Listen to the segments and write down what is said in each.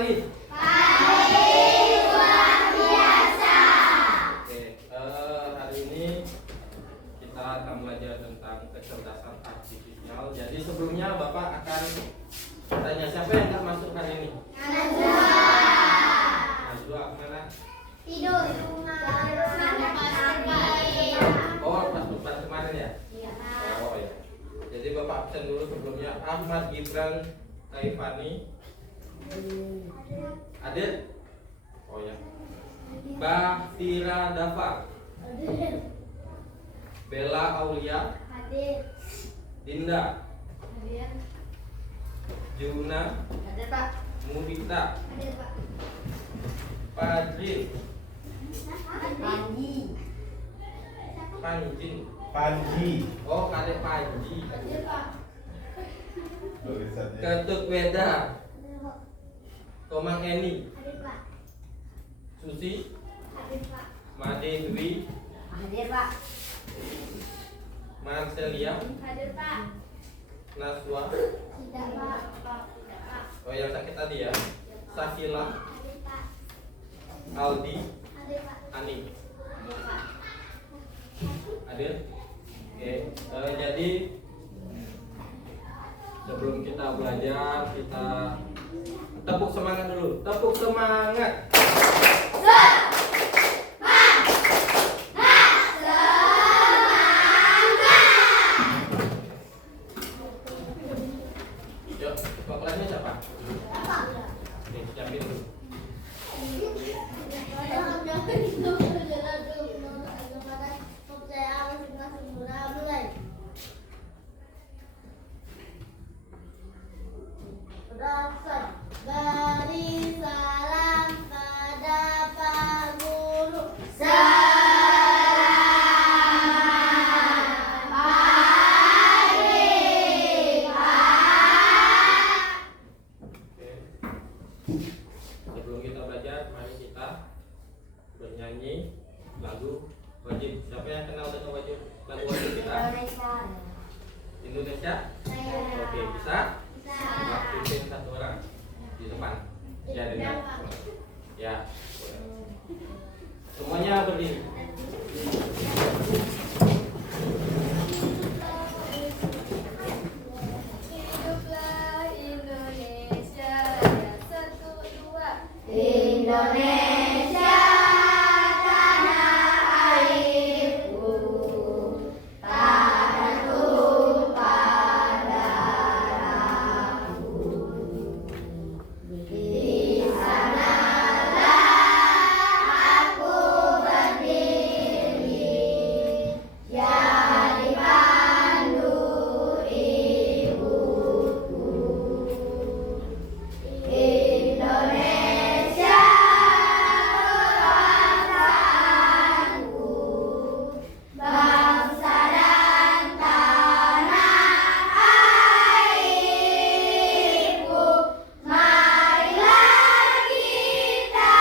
lagi? Baik, luar biasa. Oke, hari ini kita akan belajar tentang kecerdasan artifisial. Jadi sebelumnya Bapak akan tanya siapa yang nggak masuk hari ini? Najwa. Najwa mana? Tidur di rumah. Oh, pas depan kemarin ya? Iya. Oh ya. Jadi Bapak absen dulu sebelumnya. Ahmad Gibran Taifani. Adit? Oh ya. Bahtira Dava. Bella Aulia. Hadir. Dinda. Hadir. Juna. Hadir, Pak. Mudita. Hadir, Pak. Padri. Panji. Panjin. Panji. Oh, Kadek Panji. Hadir, Pak. Tulisannya. Ketut Weda. Hadir, Pak. Komang Eni. Hadir, Pak. Susi. Hadir, Pak. Made Dwi. Hadir, Pak. Marcelia. Hadir, Pak. Naswa. Tidak, Pak. Tidak, Pak. Oh, yang sakit tadi ya. Sakila. Hadir, Pak. Aldi. Hadir, Pak. Ani. Hadir, Pak. Hadir. Oke. Jadi sebelum kita belajar, kita tepuk semangat dulu. Tepuk semangat. Yuk, ketua kelasnya siapa? Nih, siapin dulu. Beri salam pada Pak Guru. Oke. Sebelum kita belajar, mari kita bernyanyi lagu wajib. Siapa yang kenal dengan wajib lagu wajib kita? Indonesia. Oke, bisa? Waktuin satu orang di depan. Ya, dengar. Ya. Semuanya berdiri. Hiduplah Indonesia, ya satu dua. Indonesia tanah airku, tak tumpah darahku. Di sanalah aku berdiri, jadi pandu ibuku. Indonesia bangsaku, bangsa dan tanah airku. Marilah kita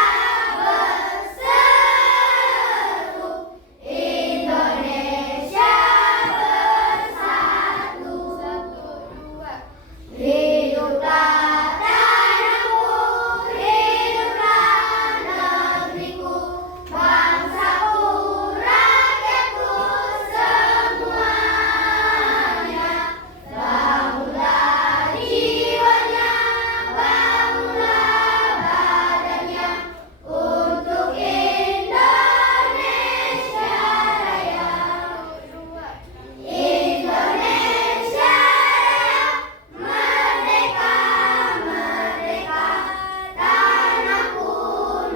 berseru, Indonesia bersatu. Satu, dua. Hiduplah tanahku, hiduplah negeriku, bangsaku, rakyatku semuanya. Bangunlah jiwanya, bangunlah badannya, untuk Indonesia Raya. Indonesia Raya, merdeka, merdeka, tanahku,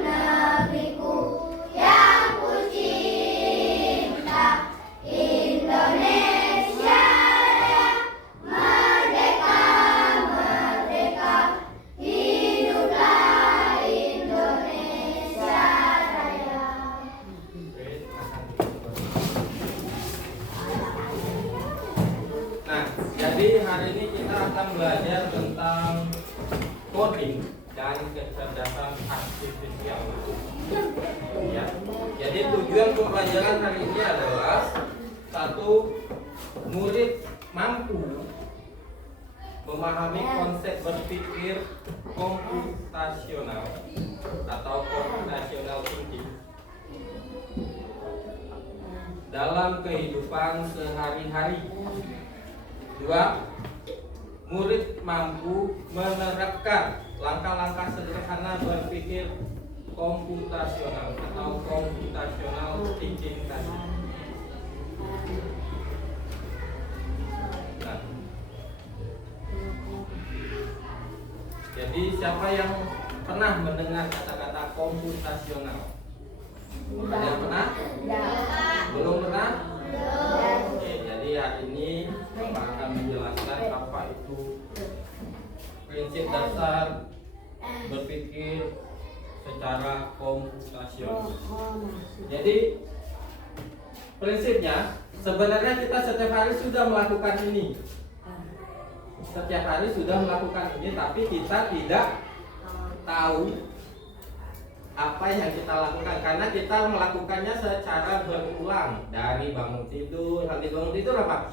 negeriku yang ku cinta. Indonesia Raya, merdeka, merdeka, hiduplah Indonesia Raya. Oke, nah, jadi hari ini kita akan belajar tentang coding dan kecerdasan artifisial. Ya. Jadi tujuan pembelajaran hari ini adalah satu, murid mampu memahami konsep berpikir komputasional atau computational thinking dalam kehidupan sehari-hari. 2. Murid mampu menerapkan langkah-langkah sederhana berpikir komputasional atau computational thinking tadi. Nah, jadi siapa yang pernah mendengar kata-kata komputasional? Ada yang pernah? Belum pernah? Oke, jadi hari ini Bapak akan menjelaskan apa itu prinsip dasar berpikir secara komputasional. Jadi prinsipnya sebenarnya kita setiap hari sudah melakukan ini. Setiap hari sudah melakukan ini, tapi kita tidak tahu apa yang kita lakukan karena kita melakukannya secara berulang, dari bangun tidur, habis bangun tidur apa?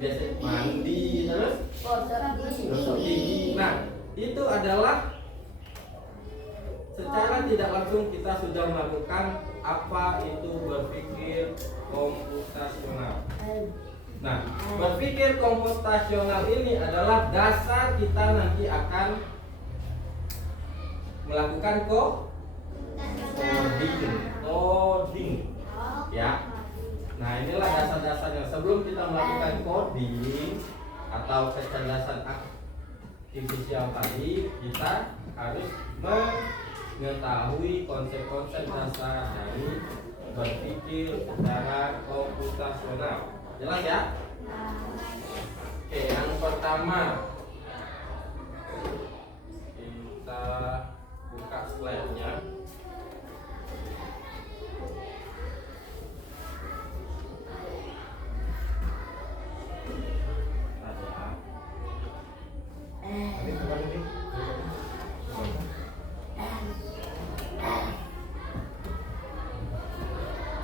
Biasa mandi, terus gosok gigi. Nah, itu adalah secara tidak langsung kita sudah melakukan apa itu berpikir komputasional. Nah, berpikir komputasional ini adalah dasar kita nanti akan melakukan coding, ya. Nah, inilah dasar-dasarnya. Sebelum kita melakukan coding atau kecerdasan artifisial tadi, kita harus mengetahui konsep-konsep dasar dari berpikir secara komputasional. Jelas ya? Oke, yang pertama kita buka slide-nya.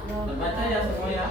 Terbaca ya semua ya?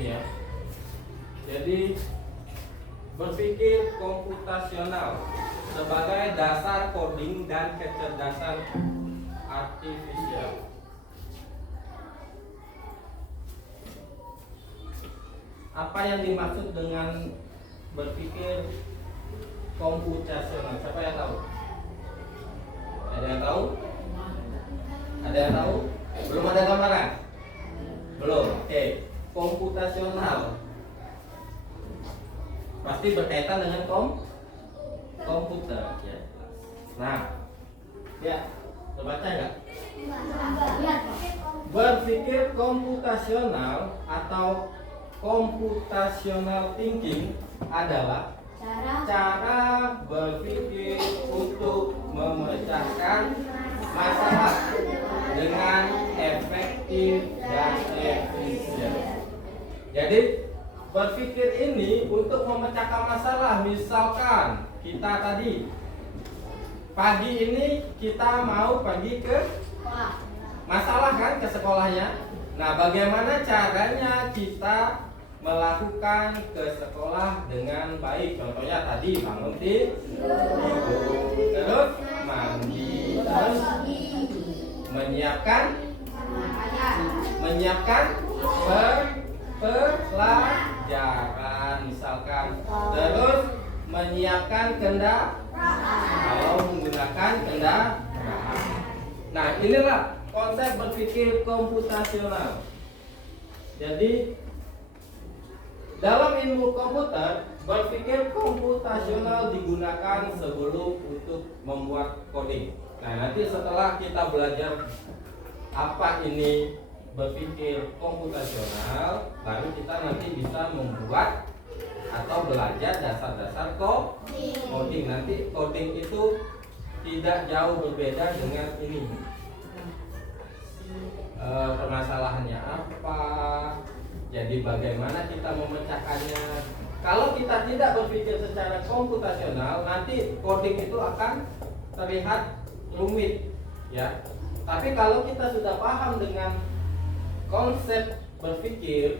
Ya. Jadi berpikir komputasional sebagai dasar coding dan kecerdasan artifisial. Apa yang dimaksud dengan berpikir komputasional? Siapa yang tahu? Ada yang tahu? Ada yang tahu? Belum ada gambaran? Belum. Oke. Komputasional pasti berkaitan dengan komputer ya. Nah, ya, terbaca nggak? Berpikir komputasional atau computational thinking adalah cara berpikir untuk memecahkan masalah dengan efektif dan efisien. Jadi berpikir ini untuk memecahkan masalah. Misalkan kita tadi pagi ini kita mau pergi ke masalah kan ke sekolahnya. Nah, bagaimana caranya kita melakukan ke sekolah dengan baik? Contohnya tadi bangun tidur, terus mandi, terus menyiapkan pelajaran misalkan, terus menyiapkan kendaraan kalau menggunakan kendaraan. Nah, inilah konsep berpikir komputasional. Jadi dalam ilmu komputer, berpikir komputasional digunakan sebelum untuk membuat coding. Nah, nanti setelah kita belajar apa ini berpikir komputasional, baru kita nanti bisa membuat atau belajar dasar-dasar coding. Nanti coding itu tidak jauh berbeda dengan ini. Permasalahannya apa? Jadi bagaimana kita memecahkannya? Kalau kita tidak berpikir secara komputasional, nanti coding itu akan terlihat rumit, ya. Tapi kalau kita sudah paham dengan konsep berpikir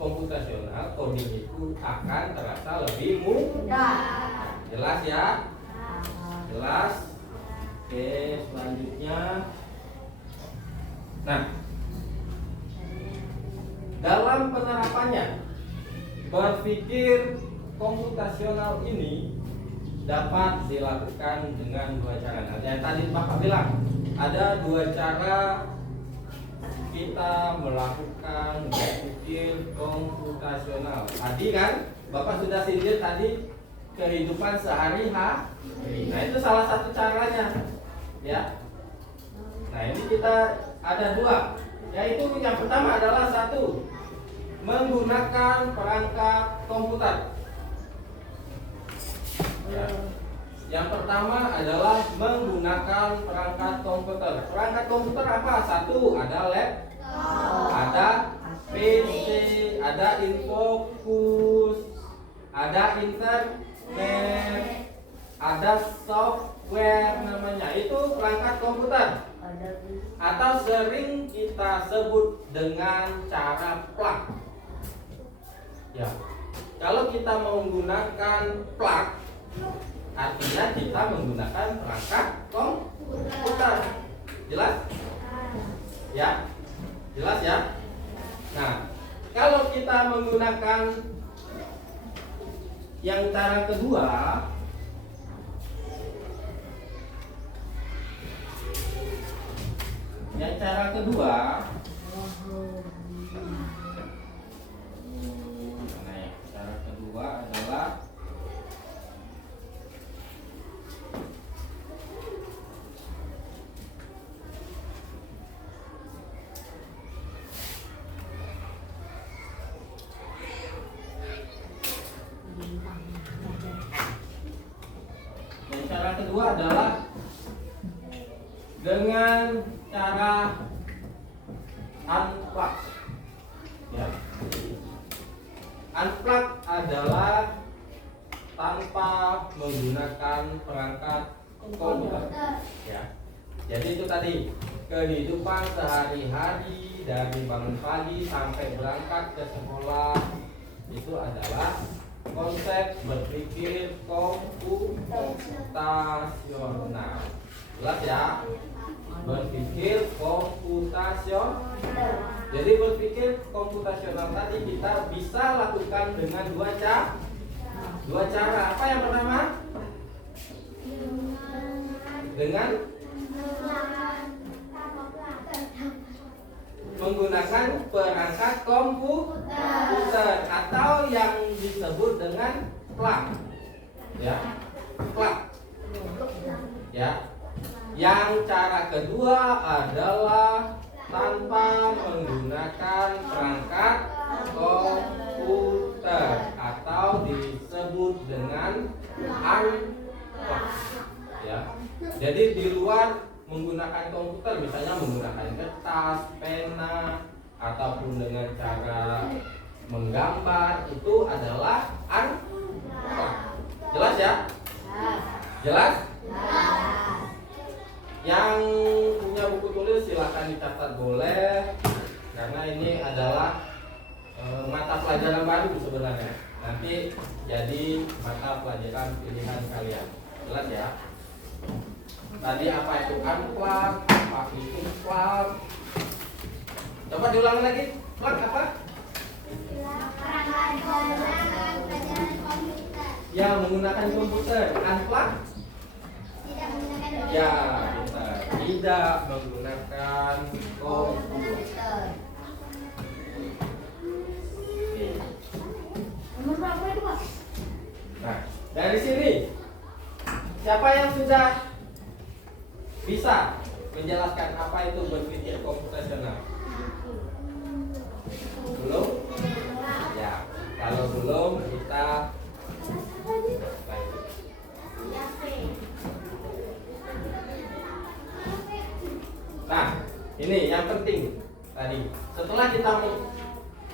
komputasional, coding itu akan terasa lebih mudah. Jelas ya? Jelas? Oke, selanjutnya. Nah, dalam penerapannya, berpikir komputasional ini dapat dilakukan dengan dua cara. Nah, yang tadi Bapak bilang, ada dua cara kita melakukan berpikir komputasional. Tadi kan Bapak sudah sindir tadi kehidupan sehari-hari. Nah, itu salah satu caranya, ya. Nah, ini kita ada dua, yaitu yang pertama adalah satu, menggunakan perangkat komputer. Ya. Yang pertama adalah menggunakan perangkat komputer. Perangkat komputer apa? Satu, ada laptop, ada PC, ada Infocus, ada internet, ada software namanya. Itu perangkat komputer. Atau sering kita sebut dengan cara plug. Ya. Kalau kita menggunakan plug, artinya kita menggunakan perangkat komputer. Jelas? Ya? Jelas ya? Nah, kalau kita menggunakan yang cara kedua, cara kedua adalah dengan cara unplug. Ya. Unplug adalah tanpa menggunakan perangkat komputer. Ya. Jadi itu tadi kehidupan sehari-hari dari bangun pagi sampai berangkat ke sekolah itu adalah konsep berpikir komputasional. Jelas ya? Berpikir komputasional. Jadi berpikir komputasional tadi kita bisa lakukan dengan dua cara. Apa yang pertama? Dengan menggunakan perangkat komputer atau yang disebut dengan plug. Ya. Plug. Ya. Yang cara kedua adalah tanpa menggunakan perangkat komputer atau disebut dengan unplug. Ya. Jadi di luar menggunakan komputer, misalnya menggunakan kertas, pena, ataupun dengan cara menggambar, itu adalah unplug. Jelas ya? Jelas? Yang punya buku tulis silahkan dicatat boleh, karena ini adalah mata pelajaran baru sebenarnya. Nanti jadi mata pelajaran pilihan kalian. Jelas ya? Tadi apa itu unplug, apa itu plug. Coba diulang lagi. Plug apa? Pelajaran komputer. Ya, menggunakan komputer. Unplug? Tidak menggunakan Ya, tidak menggunakan komputer. Oke. Nomor berapa itu, Pak? Nah, dari sini siapa yang sudah bisa menjelaskan apa itu berpikir komputasional? Belum? Ya, kalau belum kita lanjut. Nah, ini yang penting tadi. Setelah kita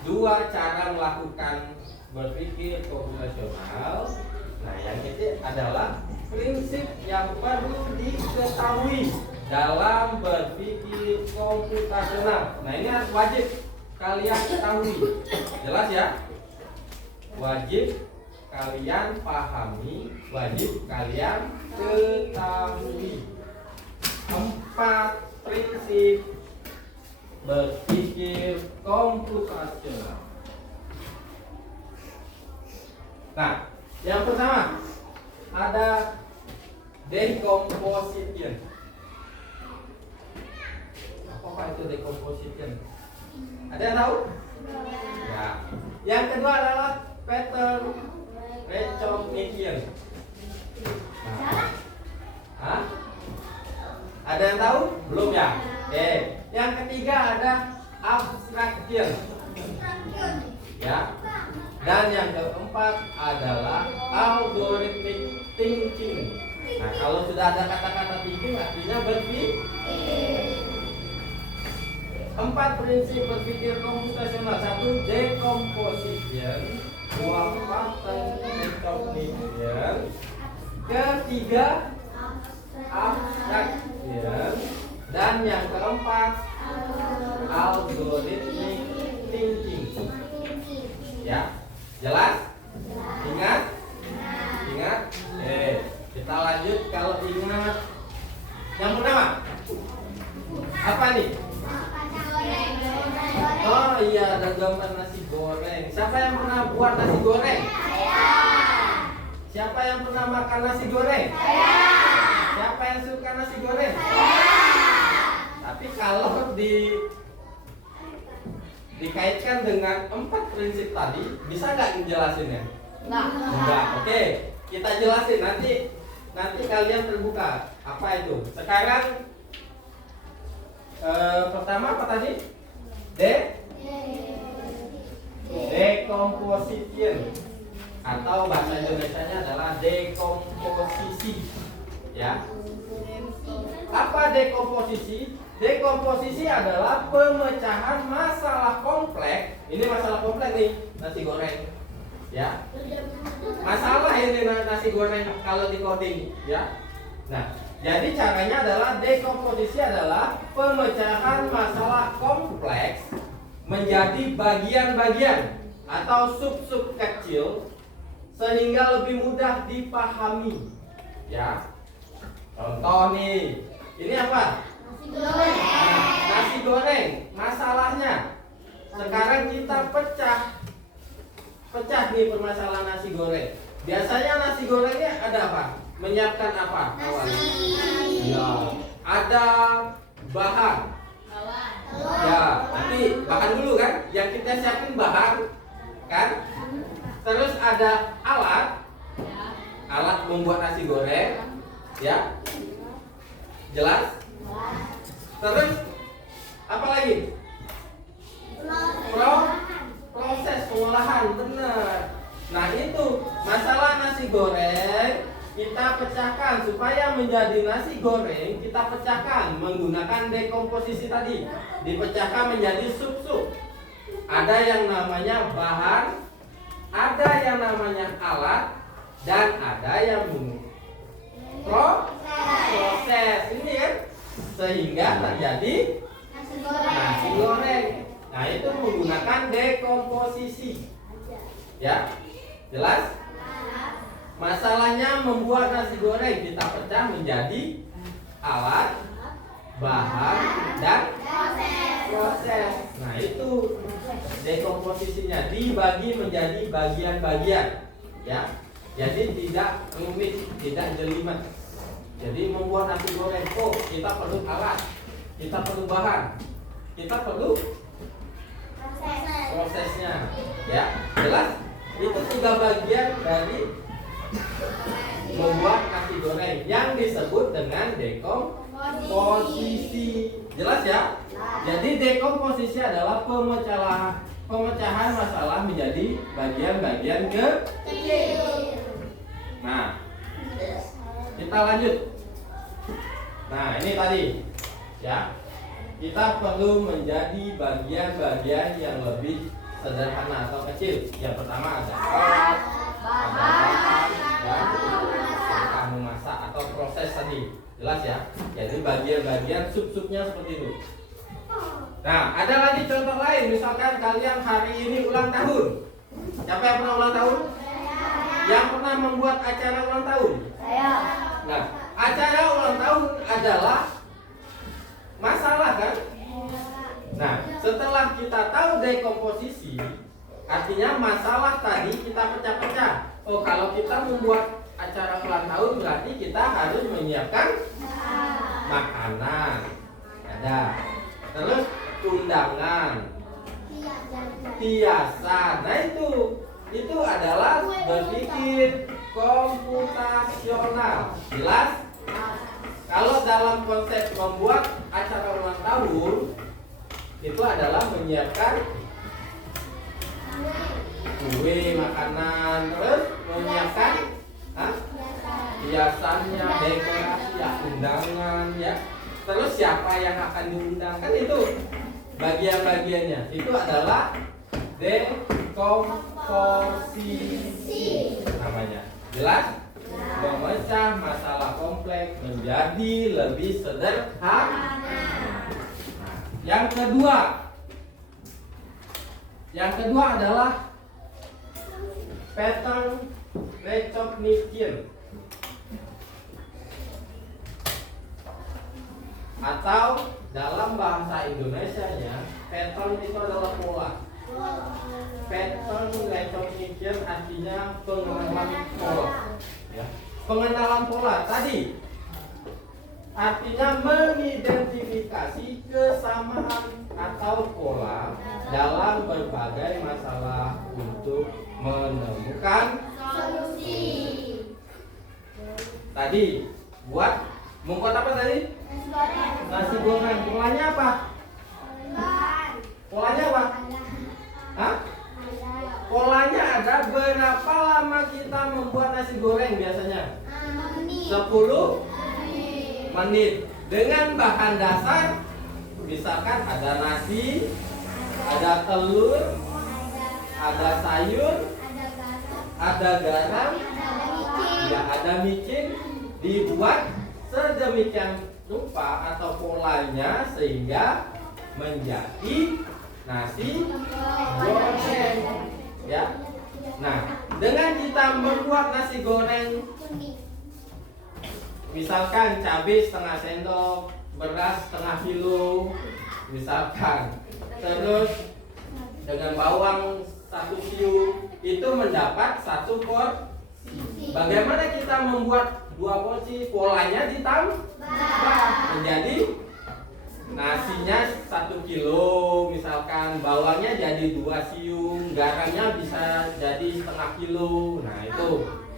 dua cara melakukan berpikir komputasional, nah yang ini adalah prinsip yang perlu diketahui dalam berpikir komputasional. Nah ini harus wajib kalian ketahui. Jelas ya? Wajib kalian pahami, wajib kalian ketahui. 4 prinsip berpikir komputasional. Nah, yang pertama ada decomposition. Apa itu decomposition? Ada yang tahu? Ya. Yang kedua adalah pattern recognition. Nah. Hah? Ada yang tahu? Belum ya? Oke. Yang ketiga ada abstraction. Ya. Dan yang keempat adalah algorithmic thinking. Nah, kalau sudah ada kata-kata thinking artinya berpikir. 4 prinsip berpikir komputasional. 1 decomposition, 2 pattern recognition, ketiga abstraction, dan yang keempat algorithmic thinking. Ya, jelas? Ingat? Ingat? Kita lanjut. Kalau ingat, yang pertama apa nih? Oh iya, ada gambar nasi goreng. Siapa yang pernah buat nasi goreng? Saya. Siapa yang pernah makan nasi goreng? Saya. Siapa yang suka nasi goreng? Saya. Tapi kalau dikaitkan dengan 4 prinsip tadi, bisa nggak ngejelasinnya? Enggak. Oke, kita jelasin nanti kalian terbuka. Apa itu? Sekarang pertama apa tadi? Decomposition, atau bahasa Indonesianya adalah dekomposisi. Ya. Apa dekomposisi? Dekomposisi adalah pemecahan masalah kompleks. Ini masalah kompleks nih, nasi goreng. Ya. Masalah ini nasi goreng kalau di coding, ya. Nah, jadi caranya adalah dekomposisi adalah pemecahan masalah kompleks menjadi bagian-bagian atau sub-sub kecil sehingga lebih mudah dipahami. Ya. Contoh nih, ini apa? Nasi goreng. Masalahnya sekarang kita pecah nih permasalahan nasi goreng. Biasanya nasi gorengnya ada apa? Menyiapkan apa? Ya, ada bahan. Ya, nanti bahan dulu kan? Yang kita siapin bahan, kan? Terus ada alat membuat nasi goreng, ya. Jelas? Terus apa lagi? Proses pengolahan, benar. Nah itu masalah nasi goreng kita pecahkan supaya menjadi nasi goreng. Kita pecahkan menggunakan dekomposisi tadi. Dipecahkan menjadi sub-sub. Ada yang namanya bahan, ada yang namanya alat, dan ada yang proses. Ini kan sehingga terjadi Nasi nasi goreng. goreng. Nah, itu menggunakan dekomposisi. Ya, jelas? Masalahnya membuat nasi goreng kita pecah menjadi alat, bahan, dan proses. Nah, itu dekomposisinya dibagi menjadi bagian-bagian. Ya, jadi tidak rumit, tidak jelimet. Jadi membuat nasi goreng, oh kita perlu alat, kita perlu bahan, kita perlu prosesnya. Ya, jelas? Itu 3 bagian dari membuat nasi goreng yang disebut dengan dekomposisi. Jelas ya? Jadi dekomposisi adalah pemecahan masalah menjadi bagian-bagian kecil. Nah, kita lanjut. Nah, ini tadi ya. Kita perlu menjadi bagian-bagian yang lebih sederhana atau kecil. Yang pertama ada alat, ada bahan, dan akan memasak atau proses tadi. Jelas ya? Jadi bagian-bagian sub-subnya seperti itu. Nah, ada lagi contoh lain. Misalkan kalian hari ini ulang tahun. Siapa yang pernah ulang tahun? Yang pernah membuat acara ulang tahun? Saya. Nah, acara ulang tahun adalah masalah kan? Nah, setelah kita tahu dekomposisi, artinya masalah tadi kita pecah-pecah. Oh, kalau kita membuat acara ulang tahun berarti kita harus menyiapkan makanan. Ada. Terus undangan, hiasan. Nah, itu adalah berpikir komputasional. Jelas? Kalau dalam konsep membuat acara ulang tahun itu adalah menyiapkan kue, makanan, terus menyiapkan hiasannya, dekorasi, ya, undangan, ya. Terus siapa yang akan diundang, kan itu bagian-bagiannya. Itu adalah dekomposisi namanya. Jelas? Memecah masalah kompleks menjadi lebih sederhana. Nah, yang kedua adalah pattern recognition, atau dalam bahasa Indonesianya pattern itu adalah pola. Pattern recognition artinya pengenalan pola. Ya. Pengenalan pola tadi artinya mengidentifikasi kesamaan atau pola dalam berbagai masalah untuk menemukan Solusi. tadi membuat apa tadi? Nasi goreng. Nasi goreng. Polanya apa? Polanya apa? Hah? Polanya ada berapa lama kita membuat nasi goreng biasanya? 10 menit. Dengan bahan dasar misalkan ada nasi, ada telur, ada sayur, ada garam, ya ada micin, dibuat sedemikian rupa atau polanya sehingga menjadi nasi goreng. Ya. Nah, dengan kita membuat nasi goreng, misalkan cabai setengah sendok, beras setengah kilo, misalkan, terus dengan bawang 1 siung, itu mendapat 1 porsi. Bagaimana kita membuat 2 porsi? Polanya ditambah menjadi nasinya 1 kilo, misalkan bawangnya jadi 2 siung, garamnya bisa jadi setengah kilo. Nah, itu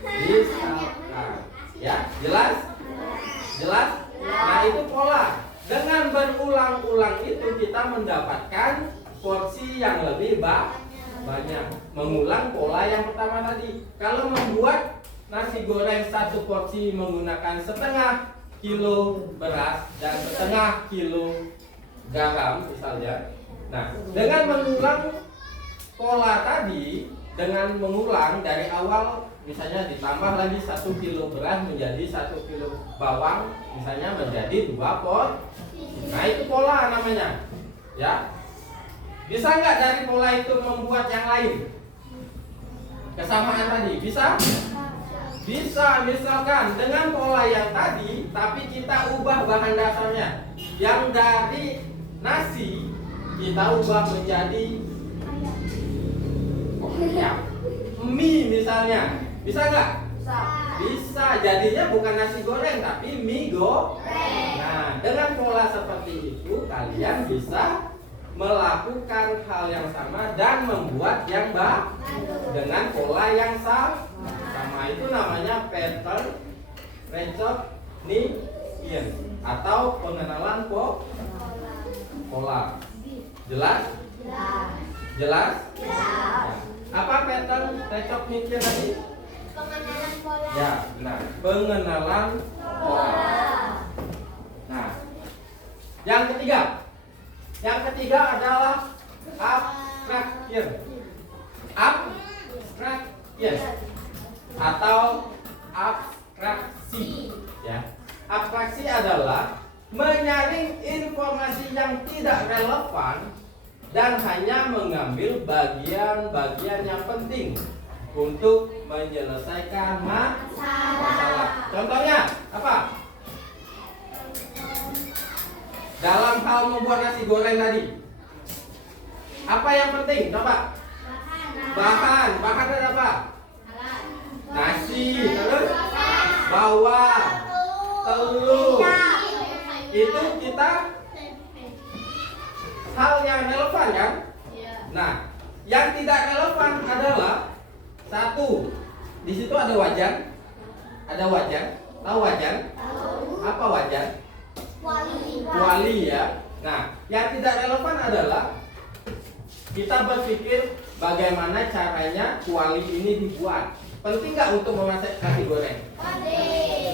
misalkan, ya, jelas? Nah, itu pola. Dengan berulang-ulang itu kita mendapatkan porsi yang lebih banyak. Mengulang pola yang pertama tadi. Kalau membuat nasi goreng 1 porsi menggunakan setengah kilo beras dan setengah kilo garam misalnya. Nah, dengan mengulang pola tadi dengan mengulang dari awal, misalnya ditambah lagi 1 kilo beras menjadi 1 kilo bawang, misalnya menjadi 2 pot. Nah itu pola namanya, ya. Bisa nggak dari pola itu membuat yang lain? Kesamaan tadi bisa? Bisa, misalkan dengan pola yang tadi, tapi kita ubah bahan dasarnya. Yang dari nasi kita ubah menjadi mie misalnya. Bisa nggak? Bisa. Jadinya bukan nasi goreng tapi mie goreng. Nah, dengan pola seperti itu kalian bisa melakukan hal yang sama dan membuat yang baru dengan pola yang sama. Itu namanya pattern recognition atau pengenalan pola. Jelas? Jelas? Apa pattern recognition tadi? Pengenalan pola. Ya, nah, pengenalan pola. Nah, yang ketiga adalah abstraction. Abstraction atau abstraksi, ya. Abstraksi adalah menyaring informasi yang tidak relevan dan hanya mengambil bagian-bagian yang penting untuk menyelesaikan masalah. Contohnya apa? Dalam hal membuat nasi goreng tadi, apa yang penting? Coba. Bahan ada apa? Nasi, terus bawang, telur. Itu kita hal yang relevan kan? Nah, yang tidak relevan adalah satu. Di situ ada wajan. Ada wajan. Tahu wajan? Apa wajan? Kuali ya. Nah, yang tidak relevan adalah kita berpikir bagaimana caranya kuali ini dibuat. Penting nggak untuk memasak nasi goreng?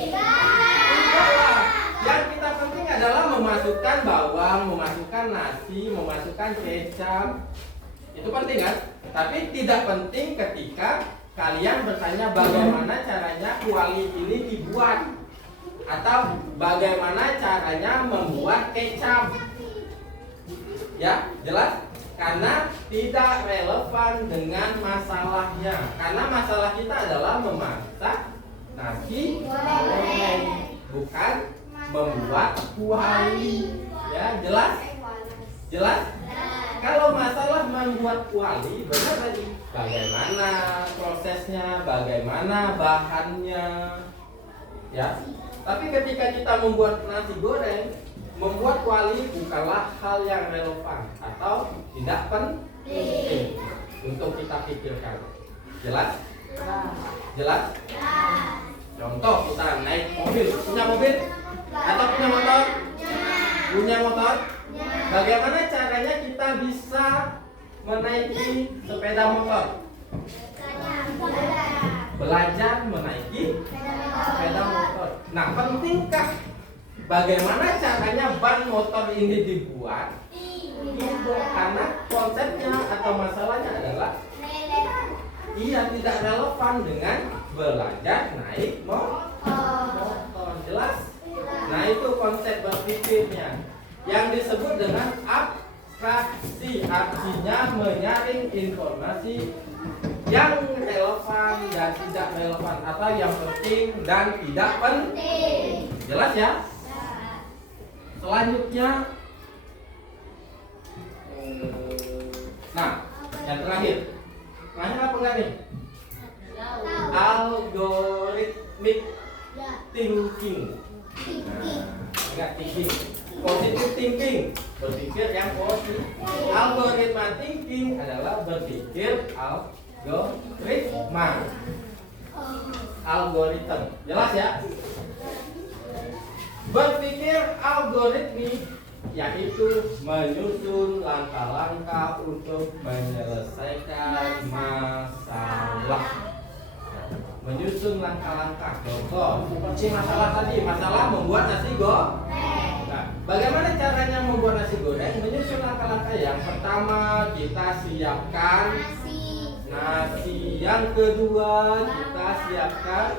Enggak. Yang kita penting adalah memasukkan bawang, memasukkan nasi, memasukkan kecap. Itu penting kan? Tapi tidak penting ketika kalian bertanya bagaimana caranya kuali ini dibuat atau bagaimana caranya membuat kecap. Ya, jelas? Karena tidak relevan dengan masalahnya. Karena masalah kita adalah memasak nasi goreng, bukan membuat kuali. Ya, jelas? Jelas? Kalau masalah membuat kuali, benar tadi. Bagaimana prosesnya, bagaimana bahannya, ya. Tapi ketika kita membuat nasi goreng, membuat kuali bukanlah hal yang relevan atau tidak penting untuk kita pikirkan. Jelas? Jelas? Contoh kita naik mobil, punya mobil atau punya motor? Punya motor? Bagaimana caranya kita bisa menaiki sepeda motor? Belajar menaiki sepeda motor. Nah, pentingkah bagaimana caranya ban motor ini dibuat? Karena konsepnya atau masalahnya adalah tidak relevan dengan belajar naik motor. Jelas? Nah, itu konsep berpikirnya yang disebut dengan abstraksi. Artinya menyaring informasi yang relevan dan tidak relevan atau yang penting dan tidak penting. Jelas ya? Selanjutnya, nah, yang terakhir apa enggak nih? Algorithmic thinking. Enggak thinking, positive thinking, berpikir yang positif. Algoritma thinking adalah berpikir algoritma. Jelas ya? Berpikir algoritmik yaitu menyusun langkah-langkah untuk menyelesaikan masalah. Menyusun langkah-langkah. Contoh seperti masalah tadi, masalah membuat nasi goreng. Nah, bagaimana caranya membuat nasi goreng? Menyusun langkah-langkah. Yang pertama kita siapkan Nasi yang kedua kita siapkan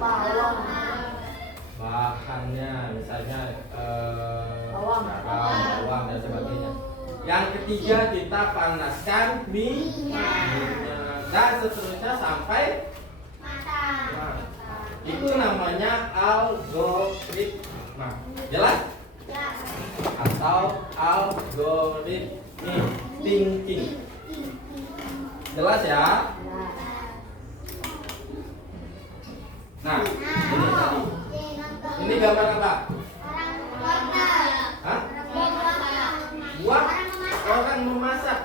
bahannya, misalnya garam, bawang dan sebagainya. Yang ketiga kita panaskan minyak dan seterusnya sampai matang. Itu namanya algoritma. Jelas? Atau algoritma thinking. Jelas ya? Nah, ini tadi. Ini gambar apa? Hah? Buat orang memasak.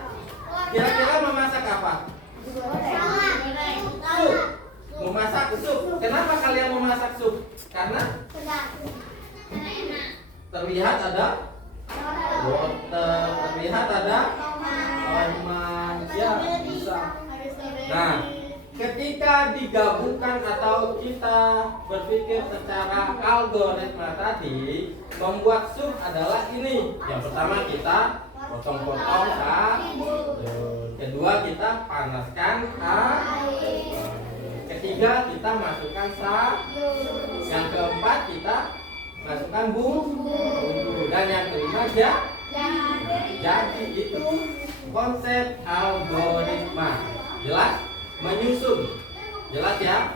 Kira-kira memasak apa? Sup. Memasak sup. Kenapa kalian memasak sup? Karena terlihat ada wortel, terlihat ada tomat, ya bisa. Nah, ketika digabungkan atau kita berpikir secara algoritma tadi, membuat sup adalah ini. Yang pertama kita potong-potong sayur, kedua kita panaskan air, ketiga kita masukkan sayur, yang keempat kita masukkan bumbu, dan yang kelima jadi itu konsep algoritma. Jelas? Menyusun. Jelas ya?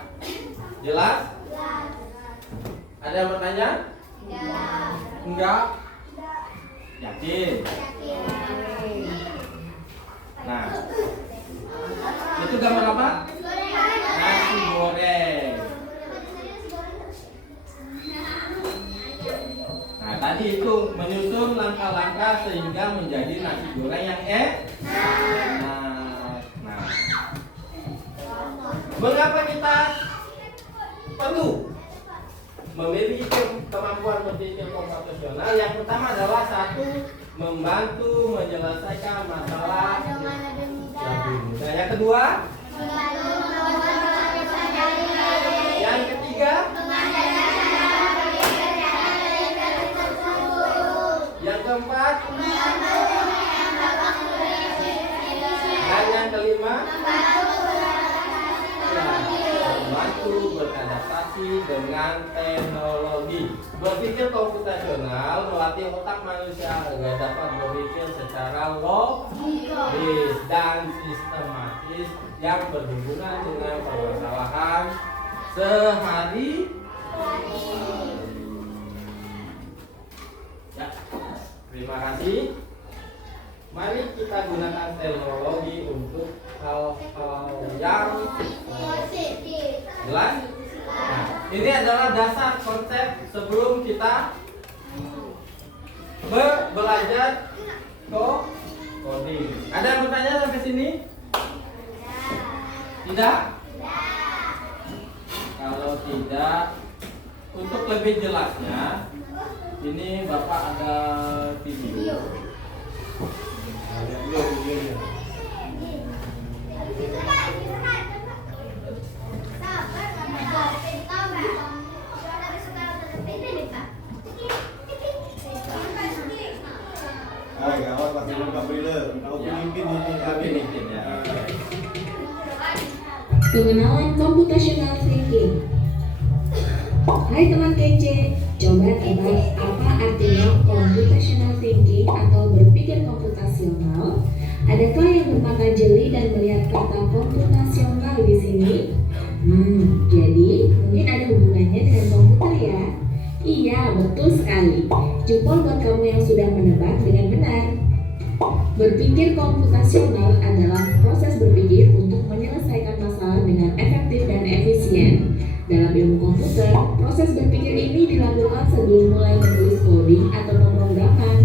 Jelas? Ada yang bertanya? Enggak? Yakin? Nah, itu gambar apa? Nasi goreng. Nah, tadi itu menyusun langkah-langkah sehingga menjadi nasi goreng yang enak. Nah, mengapa kita perlu memiliki kemampuan berpikir komputasional? Yang pertama adalah satu, membantu menyelesaikan masalah lebih mudah. Yang kedua, yang ketiga, yang keempat, dan yang kelima, membantu beradaptasi dengan teknologi. Berpikir komputasional melatih otak manusia agar dapat berpikir secara logis dan sistematis yang berhubungan dengan permasalahan sehari-hari. Ya, terima kasih. Mari kita gunakan teknologi untuk hal-hal yang jelas. Nah, ini adalah dasar konsep sebelum kita belajar coding. Ada yang bertanya sampai sini? Tidak? Kalau tidak, untuk lebih jelasnya, ini Bapak ada video. Gawat pasti buka briller. Aku pemimpin ini. Pengenalan computational thinking. Hai teman kece, coba tebak apa artinya computational thinking atau berpikir komputasional? Adakah yang bermata jeli dan melihat kata komputasional di sini? Jadi mungkin ada hubungannya dengan komputer ya? Iya, betul sekali. Jempol buat kamu yang sudah menebak dengan benar. Berpikir komputasional adalah proses berpikir untuk menyelesaikan masalah dengan efektif dan efisien. Dalam ilmu komputer, proses berpikir ini dilakukan sebelum mulai menulis coding atau pemrograman.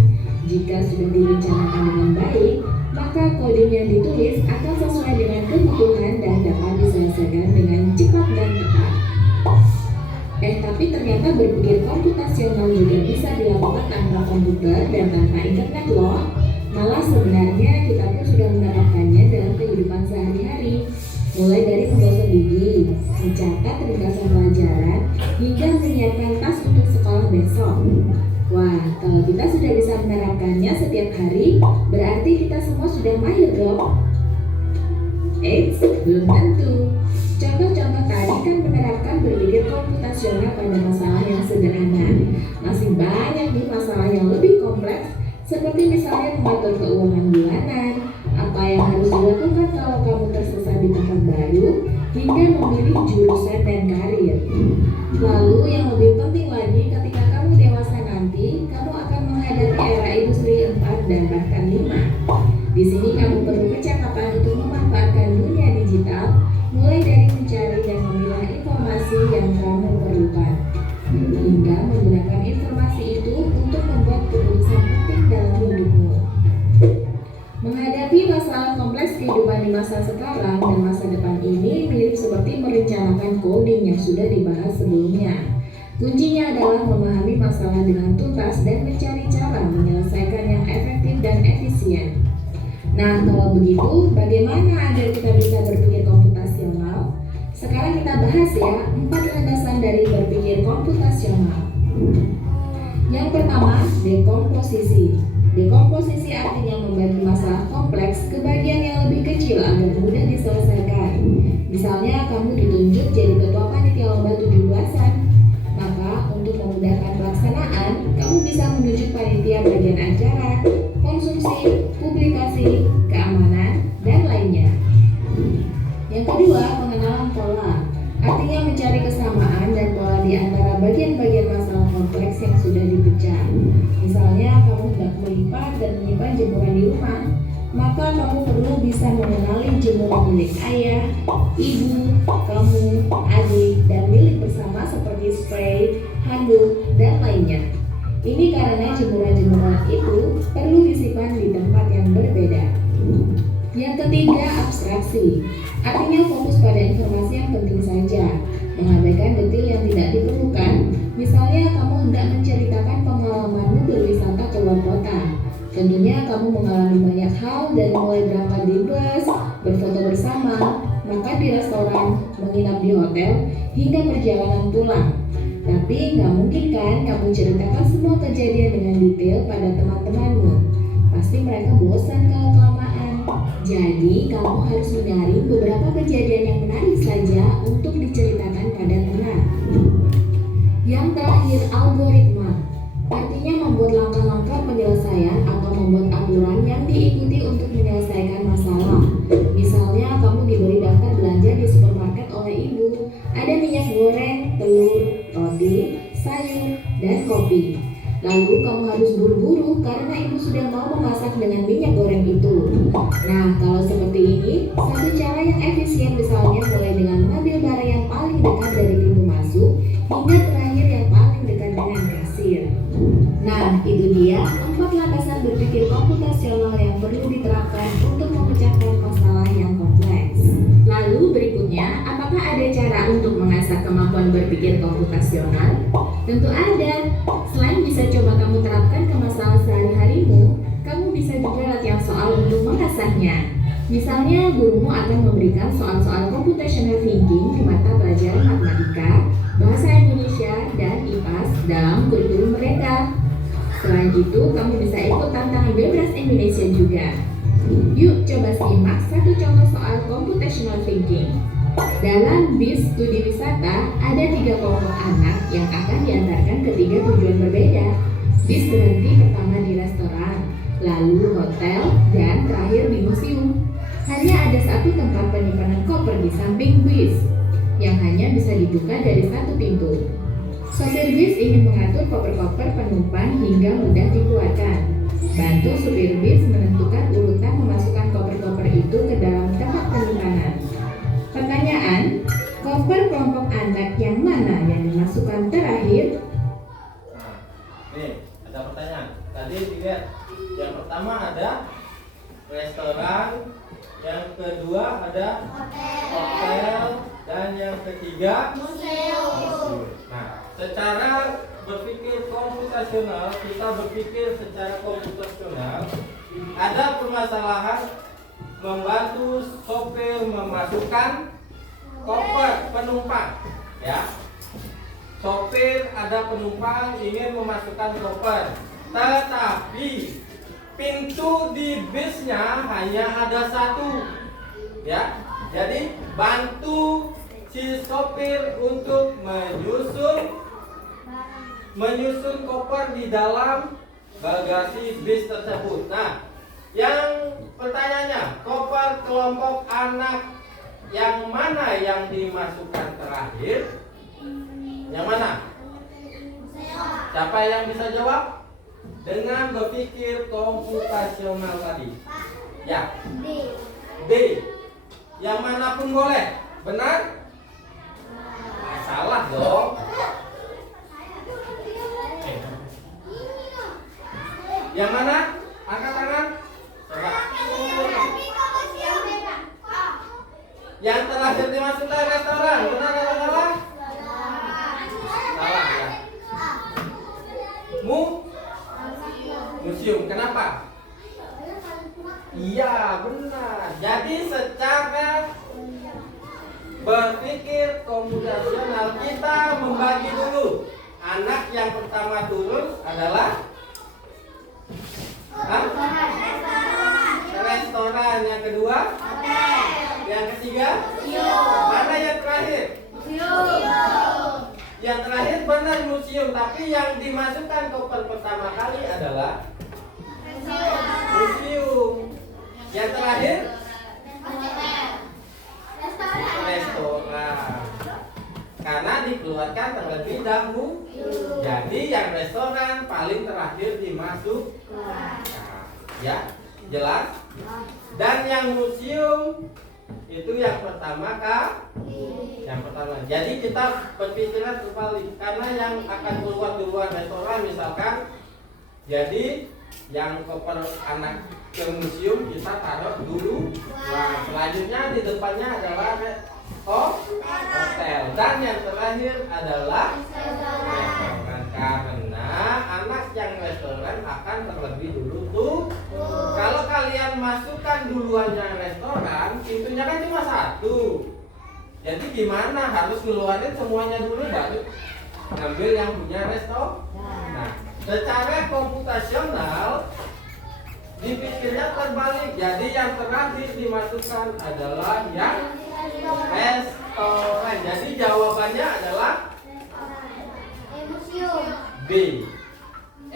Jika sudah direncanakan dengan baik, maka coding yang ditulis akan sesuai dengan kebutuhan dan dapat diselesaikan dengan cepat dan tepat. Tapi ternyata berpikir komputasional juga bisa dilakukan tanpa komputer dan tanpa internet loh. Malah sebenarnya kita pun sudah menerapkannya dalam kehidupan sehari-hari. Mulai dari menggosok gigi, mencatat ringkasan pelajaran, hingga menyiapkan tas untuk sekolah besok. Wah, kalau kita sudah bisa menerapkannya setiap hari, berarti kita semua sudah mahir dong. Eits, belum tentu. Contoh-contoh tadi kan menerapkan berpikir komputasional pada masalah yang sederhana. Masih banyak nih masalah yang lebih kompleks, seperti misalnya mengatur keuangan bulanan, apa yang harus dilakukan kalau kamu tersesat di tempat baru, hingga memilih jurusan dan karir. Lalu yang lebih penting lagi, ketika kamu dewasa nanti, kamu akan menghadapi era industri 4 dan bahkan 5. Di sini kamu perlu kecakapan untuk memanfaatkan dunia digital, mulai dari mencari dan memilah informasi yang kamu perlukan, hingga menggunakan informasi itu untuk membuat keputusan penting dalam hidupmu. Menghadapi masalah kompleks kehidupan di masa sekarang dan masa depan ini mirip seperti merencanakan coding yang sudah dibahas sebelumnya. Kuncinya adalah memahami masalah dengan tuntas dan mencari cara menyelesaikan yang efektif dan efisien. Nah, kalau begitu, bagaimana agar kita bisa berpikir komputasional? Sekarang kita bahas ya, 4 landasan dari berpikir komputasional. Yang pertama, dekomposisi. Dekomposisi artinya membagi masalah kompleks ke bagian yang lebih kecil agar mudah diselesaikan. Misalnya, kamu ditunjuk jadi ketua panitia lomba 17-an. Maka, untuk memudahkan pelaksanaan, kamu bisa menunjuk panitia bagian acara, konsumsi, publikasi, keamanan, dan lainnya. Yang kedua, pengenalan pola. Artinya mencari kesamaan dan pola di antara bagian-bagian masalah kompleks yang sudah dipecah. Misalnya, kamu hendak melipat dan menyimpan jemuran di rumah, maka kamu perlu bisa mengenali jemuran milik ayah, ibu, kamu, adik, dan milik bersama seperti spray, handuk, dan lainnya. Ini karena jemuran-jemuran itu perlu disimpan di tempat yang berbeda. Yang ketiga, abstraksi. Artinya fokus pada informasi yang penting saja, mengabaikan detail yang tidak diperlukan. Misalnya, kamu hendak menceritakan pengalamanmu berwisata ke luar kota. Tentunya kamu mengalami banyak hal dari mulai berangkat di bus, berfoto bersama, makan di restoran, menginap di hotel, hingga perjalanan pulang. Tapi nggak mungkin kan kamu ceritakan semua kejadian dengan detail pada teman-temanmu. Pasti mereka bosan kalau kelamaan. Jadi kamu harus menyaring beberapa kejadian yang menarik saja untuk diceritakan pada teman. Yang terakhir, algoritma. Artinya membuat langkah-langkah penyelesaian atau membuat aturan yang diikuti untuk menyelesaikan masalah. Misalnya kamu diberi daftar belanja di supermarket oleh ibu. Ada minyak goreng, telur, roti, sayur, dan kopi. Lalu kamu harus buru-buru karena ibu sudah mau memasak dengan minyak goreng itu. Nah, kalau seperti ini, satu cara yang efisien misalnya mulai dengan mengambil barang yang paling dekat dari pintu masuk hingga terakhir yang paling dekat dengan kasir. Nah, itu dia 4 landasan berpikir komputasional yang perlu diterapkan untuk memecahkan masalah yang kompleks. Lalu berikutnya, apakah ada cara untuk mengasah kemampuan berpikir komputasional? Tentu ada. Selain bisa coba kamu terapkan ke masalah sehari-harimu, kamu bisa juga latihan soal untuk mengasahnya. Misalnya, gurumu akan memberikan soal-soal computational thinking di mata pelajaran matematika, bahasa Indonesia, dan IPAS dalam kurikulum mereka. Selain itu, kamu bisa ikut tantangan Bebras Indonesia juga. Yuk coba simak satu contoh soal computational thinking. Dalam bis studi wisata, ada 3 kelompok anak yang akan diantarkan ke 3 tujuan berbeda. Bis berhenti pertama di restoran, lalu hotel, dan terakhir di museum. Hanya ada satu tempat penyimpanan koper di samping bis, yang hanya bisa dibuka dari satu pintu. Sopir bis ingin mengatur koper-koper penumpang hingga mudah dikeluarkan. Bantu supir bis menentukan urutan memasukkan koper-koper itu ke dalam tempat penyimpanan. Pertanyaan, koper kelompok anak yang mana yang dimasukkan terakhir? Nah, nih ada pertanyaan. Tadi lihat, yang pertama ada restoran, yang kedua ada hotel, dan yang ketiga museum. Nah, secara berpikir komputasional, kita berpikir secara komputasional, ada permasalahan membantu sopir memasukkan koper penumpang, ya. Sopir ada penumpang ingin memasukkan koper, tetapi pintu di bisnya hanya ada satu. Ya. Jadi bantu si sopir untuk menyusun koper di dalam bagasi bis tersebut. Nah, yang pertanyaannya, koper kelompok anak yang mana yang dimasukkan terakhir? Yang mana? Siapa yang bisa jawab? Dengan berpikir komputasional tadi. Ya. D. Yang manapun boleh. Benar? Salah dong. Yang mana? Angkat tangan. Coba. Yang terakhir dimasukkan restoran. Benar atau salah? Salah ya. Museum. Kenapa? Iya, benar. Jadi secara berpikir komputasional kita membagi dulu. Anak yang pertama turun adalah restoran. Yang kedua, yang ketiga, mana yang terakhir? Yang terakhir benar museum, tapi yang dimasukkan koper pertama kali adalah museum. Yang terakhir restoran. Karena dikeluarkan terlebih dahulu. Jadi yang restoran paling terakhir dimasukkan. Ya, jelas? Dan yang museum itu yang pertama yang pertama. Jadi kita berpikiran terbalik, karena yang akan keluar duluan restoran misalkan. Jadi yang koper anak ke museum kita taruh dulu. Nah, selanjutnya di depannya adalah hotel, dan yang terakhir adalah restoran, karena anak yang restoran akan terlebih dulu tuh. Kalau kalian masukkan duluannya restoran, pintunya kan cuma satu. Jadi gimana? Harus ngeluarin semuanya dulu baru ngambil yang punya restoran. Nah, secara komputasional dipikirnya terbalik. Jadi yang terakhir dimasukkan adalah yang restoran. Jadi jawabannya adalah B. B,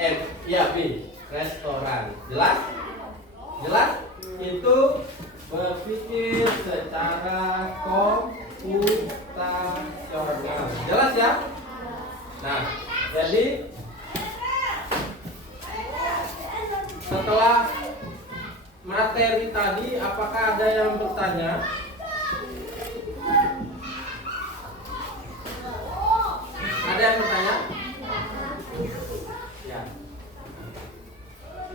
restoran. Jelas? Jelas? Itu berpikir secara komputasional. Jelas ya? Nah, jadi setelah materi tadi, apakah ada yang bertanya? Ada yang bertanya? Ya.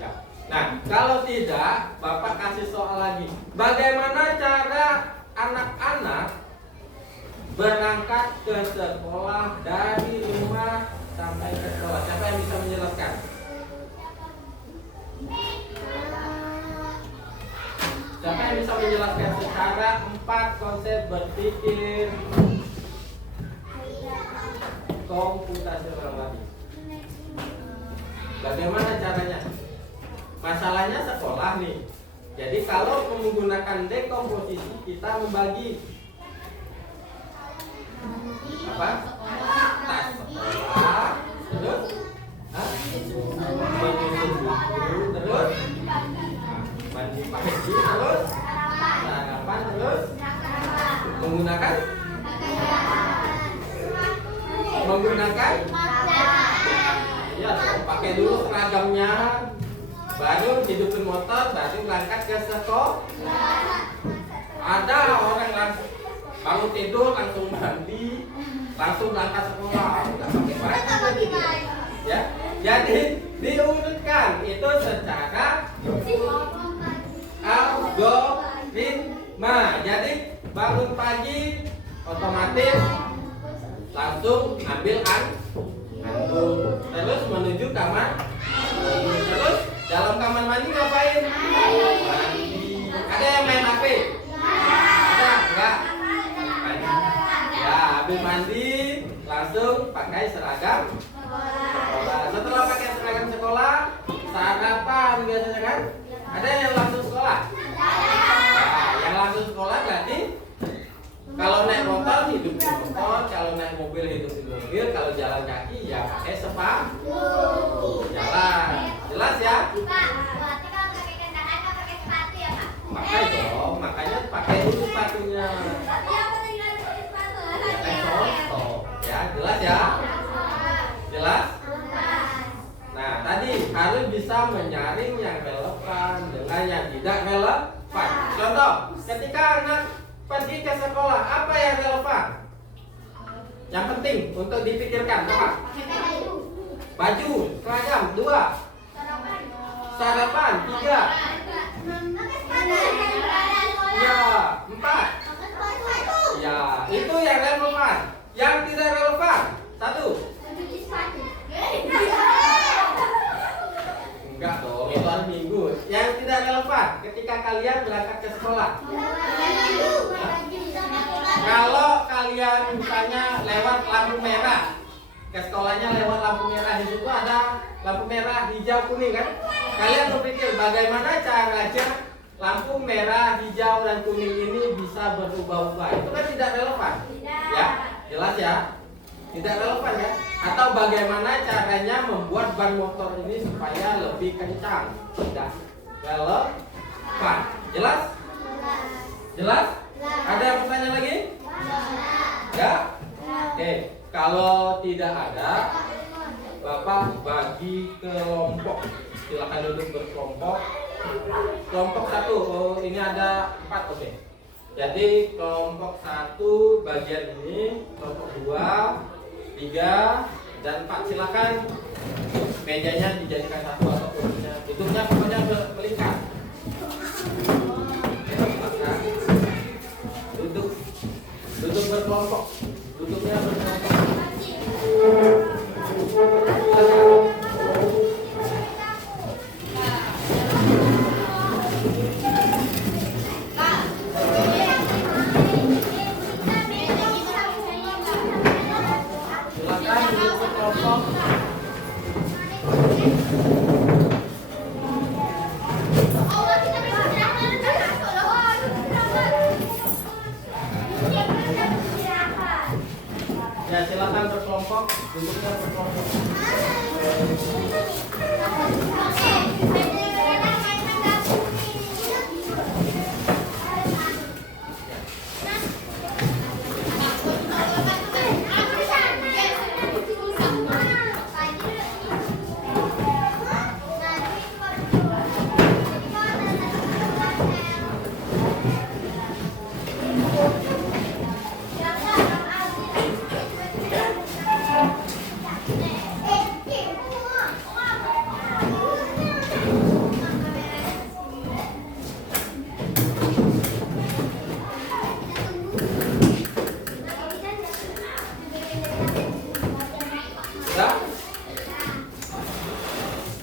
Ya. Nah, kalau tidak, Bapak kasih soal lagi. Bagaimana cara anak-anak berangkat ke sekolah dari rumah sampai ke sekolah? Siapa yang bisa menjelaskan? Siapa yang bisa menjelaskan secara 4 konsep berpikir komputasional tadi? Bagaimana caranya? Masalahnya sekolah nih. Jadi kalau menggunakan dekomposisi, kita membagi apa? Tas sekolah, terus menyusun buku, terus mandi pagi, terus sarapan, terus menggunakan ya, pakai dulu seragamnya, baru hidupin motor, baru berangkat ke sekolah. Ada orang langsung bangun tidur langsung mandi, langsung berangkat sekolah, udah pakai baju. Ya, jadi diurutkan itu secara algoritma. Jadi bangun pagi otomatis langsung ambil handuk, terus menuju kamar, terus dalam kamar mandi ngapain? Mandi. Ada yang main HP? Ada? Enggak? Ya, habis mandi langsung pakai seragam sekolah. Setelah pakai seragam sekolah, sarapan biasanya kan? Ada yang langsung sekolah? Nah, yang langsung sekolah pakai dulu sepatunya. Contoh, ya jelas ya? Jelas? Nah, tadi harus bisa menyaring yang relevan dengan yang tidak relevan. Contoh, ketika anak pergi ke sekolah, apa yang relevan? Yang penting untuk dipikirkan apa? Baju, seragam, 2. Sarapan, 3. Ya, 4. Ya, itu yang relevan. Yang tidak relevan, 1. Enggak dong, itu hari Minggu. Yang tidak relevan ketika kalian berangkat ke sekolah. Kalau kalian misalnya lewat lampu merah, ke sekolahnya lewat lampu merah, di situ ada lampu merah, hijau, kuning kan? Kalian berpikir bagaimana caranya lampu merah, hijau, dan kuning ini bisa berubah-ubah? Itu kan tidak relevan. Ya, jelas ya? Tidak relevan ya? Atau bagaimana caranya membuat ban motor ini supaya lebih kencang? Tidak relevan. Jelas? Jelas? Ada yang bertanya lagi? Ya? Oke, kalau tidak ada, Bapak bagi kelompok. Silakan duduk berkelompok. Kelompok 1, oh, ini ada 4, oke. Jadi kelompok 1 bagian ini, kelompok 2, 3, dan 4. Silakan mejanya dijadikan 1 atau kursinya. Duduknya pokoknya melingkar. Silakan. Duduk berkelompok. Duduknya berkelompok. Ya, silakan berkelompok, duduknya berkelompok.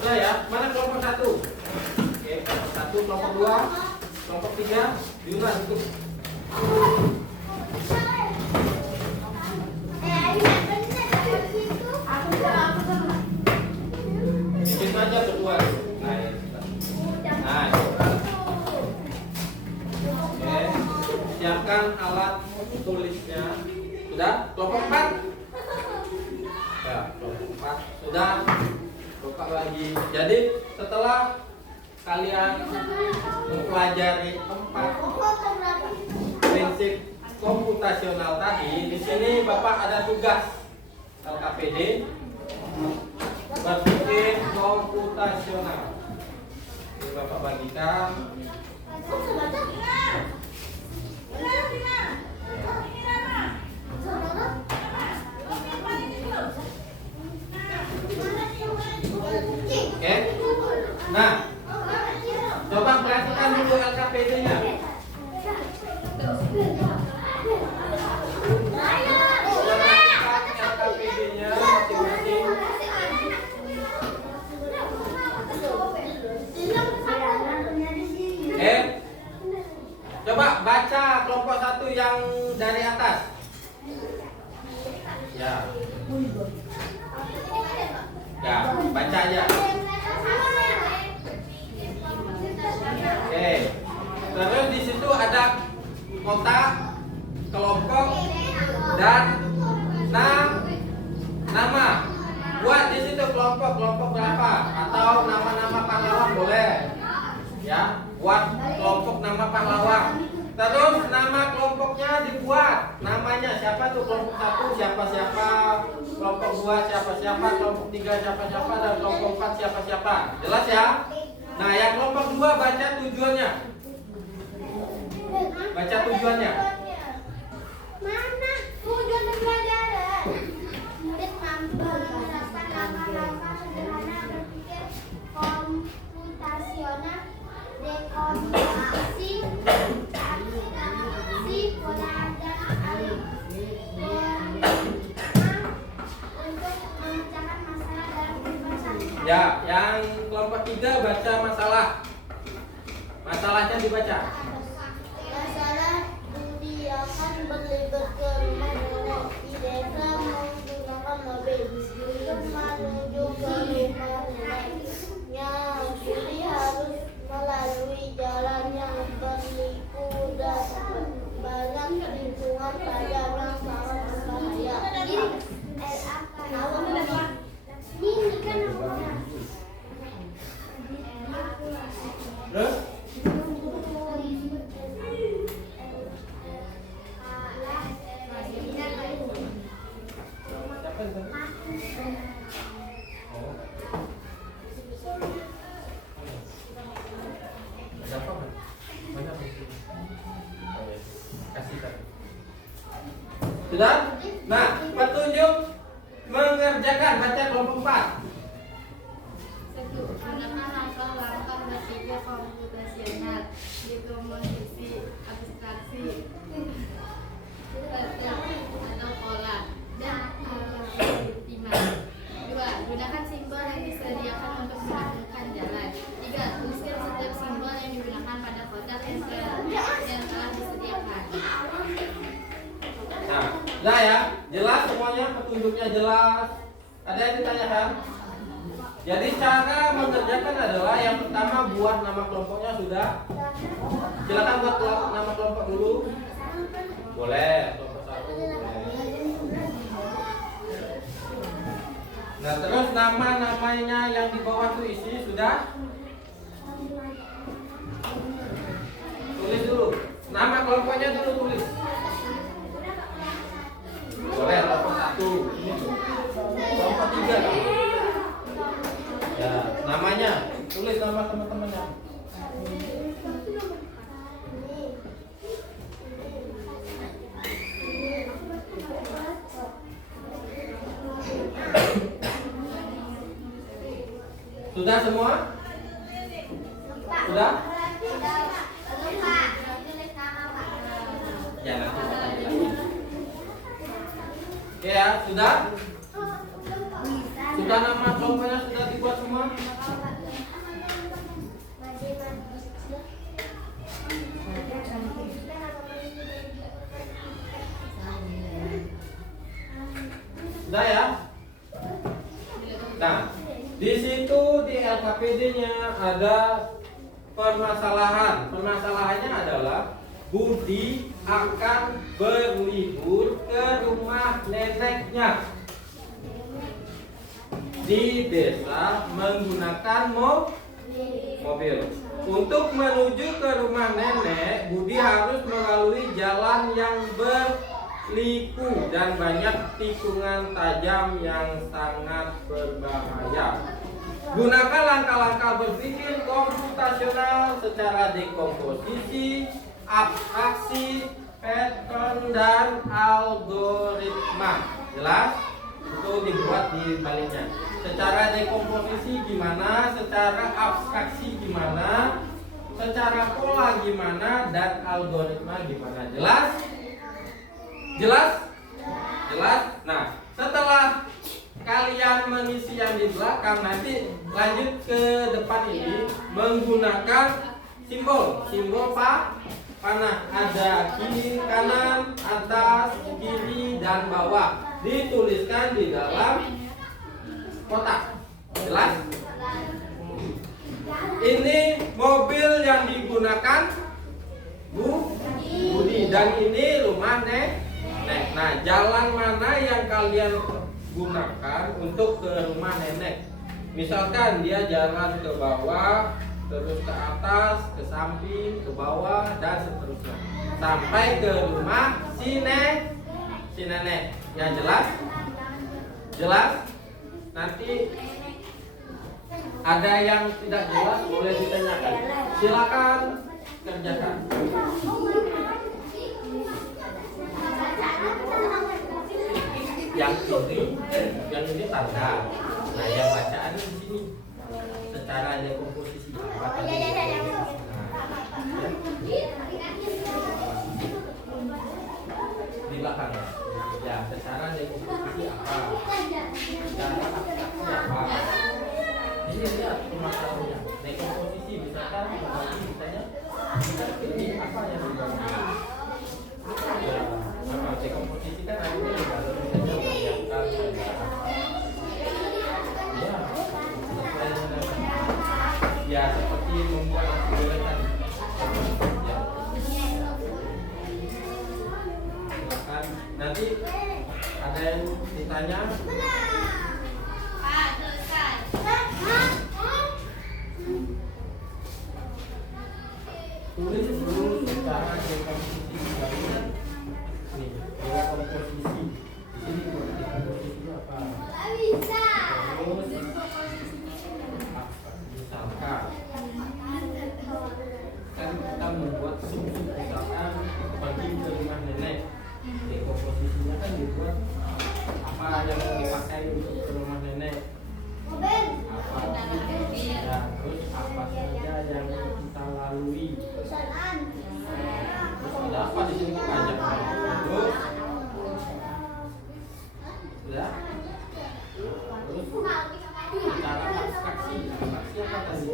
Sudah ya, mana kelompok 1? Oke, kelompok 1, kelompok 2, kelompok 3, diulang itu. Itu aja berdua. Nah, oke, siapkan alat tulisnya. Sudah, kelompok 4. Ya, kelompok 4 sudah. Buka lagi. Jadi setelah kalian mempelajari 4 prinsip komputasional tadi, di sini Bapak ada tugas LKPD berpikir komputasional. Ini Bapak bagikan. Oke. Nah, coba perhatikan dulu LKPD-nya. LKPD-nya masing-masing. Coba baca kelompok 1 yang dari atas. Ya. Ya, baca aja. Oke. Terus di situ ada kotak, kelompok, dan nama. Buat di situ kelompok berapa atau nama-nama pahlawan boleh. Ya, buat kelompok nama pahlawan. Terus namanya. Siapa tuh kelompok 1 siapa-siapa, kelompok 2 siapa-siapa, kelompok 3 siapa-siapa, dan kelompok 4 siapa-siapa. Jelas ya? Nah, yang kelompok 2 baca tujuannya. Baca tujuannya. Mana tujuan pembelajaran? Murid mampu menerapkan langkah-langkah sederhana berpikir komputasional, dekonstruksi, abstraksi, pola dan algoritma untuk memecahkan masalah dalam kehidupan sehari-hari. Ya, yang kelompok 3 baca masalah. Masalahnya dibaca. Masalah Budi akan berlibur ke rumah nenek di desa menggunakan mobil. Untuk menuju ke rumah neneknya, Budi harus melalui jalan yang berliku dan banyak tikungan tajam yang sangat berbahaya. Ini kan namanya. Terus? Siapa itu? Oh. Ada apa, Mas? Mana buku? Oh, ya. Kasih tadi. Sudah? Nah, petunjuk mengerjakan. Baca kelompok 4. Satu, gunakan langkah-langkah berpikir komputasional, dekomposisi, abstraksi, atau pola, dan algoritma. Dua, gunakan simbol yang disediakan untuk menemukan jalan. Tiga, tuliskan setiap simbol yang digunakan pada kotak yang telah disediakan. Nah, sudah ya? Jelas semuanya? Petunjuknya jelas? Ada yang ditanyakan? Jadi cara mengerjakan adalah yang pertama buat nama kelompoknya sudah. Silakan buat nama kelompok dulu. Boleh, kelompok 1 boleh. Nah, terus nama-namanya yang di bawah itu isi sudah. Tulis dulu. Nama kelompoknya dulu tulis. Boleh, kelompok 1. Ini kelompok 3 kan? Ya, namanya. Tulis nama teman-temannya. Sudah semua? Sudah? Ya, nanti saya tanya lagi. Oke ya, sudah? Sudah nama kelompoknya sudah dibuat semua? Sudah ya? Nah, di situ di LKPD-nya ada permasalahan. Permasalahannya adalah Budi akan berlibur ke rumah neneknya di desa menggunakan mobil. Untuk menuju ke rumah nenek, Budi harus melalui jalan yang berliku dan banyak tikungan tajam yang sangat berbahaya. Gunakan langkah-langkah berpikir komputasional secara dekomposisi, abstraksi, pattern, dan algoritma. Jelas? Itu dibuat di baliknya. Secara dekomposisi gimana, secara abstraksi gimana, secara pola gimana, dan algoritma gimana. Jelas? Jelas? Jelas? Nah, setelah kalian mengisi yang di belakang, nanti lanjut ke depan ini menggunakan simbol panah. Ada kiri, kanan, atas, kiri, dan bawah. Dituliskan di dalam kotak. Jelas? Ini mobil yang digunakan Budi, dan ini rumah nenek. Nah, jalan mana yang kalian gunakan untuk ke rumah nenek? Misalkan dia jalan ke bawah, terus ke atas, ke samping, ke bawah, dan seterusnya sampai ke rumah si si nenek. Yang jelas? Jelas? Nanti ada yang tidak jelas boleh ditanyakan. Silakan kerjakan. Yang ini tanda. Nah, yang bacaan di sini secara dekomposisi apa tadi? Di belakangnya. Ya, secara dekomposisi apa? Secara apa? Ini lihat permasalahannya. Dekomposisi misalkan misalnya ini apa yang dibagi? Ya, apa dekomposisi kan akhirnya dibagi misalnya menyiapkan ya seperti membuat nasi goreng tadi. Ya. Silakan. Nanti ada yang ditanya. Pak, selesai. Tulis dulu secara dekomposisi. Nih, dekomposisi. Di sini dekomposisi apa? Terus misalkan kan kita membuat sup misalkan pergi ke rumah nenek, dekomposisinya kan dibuat apa yang dipakai untuk ke rumah nenek, apa ya, terus apa saja yang kita lalui, terus ada apa di sini banyak terus ya, terus cara abstraksi apa tadi?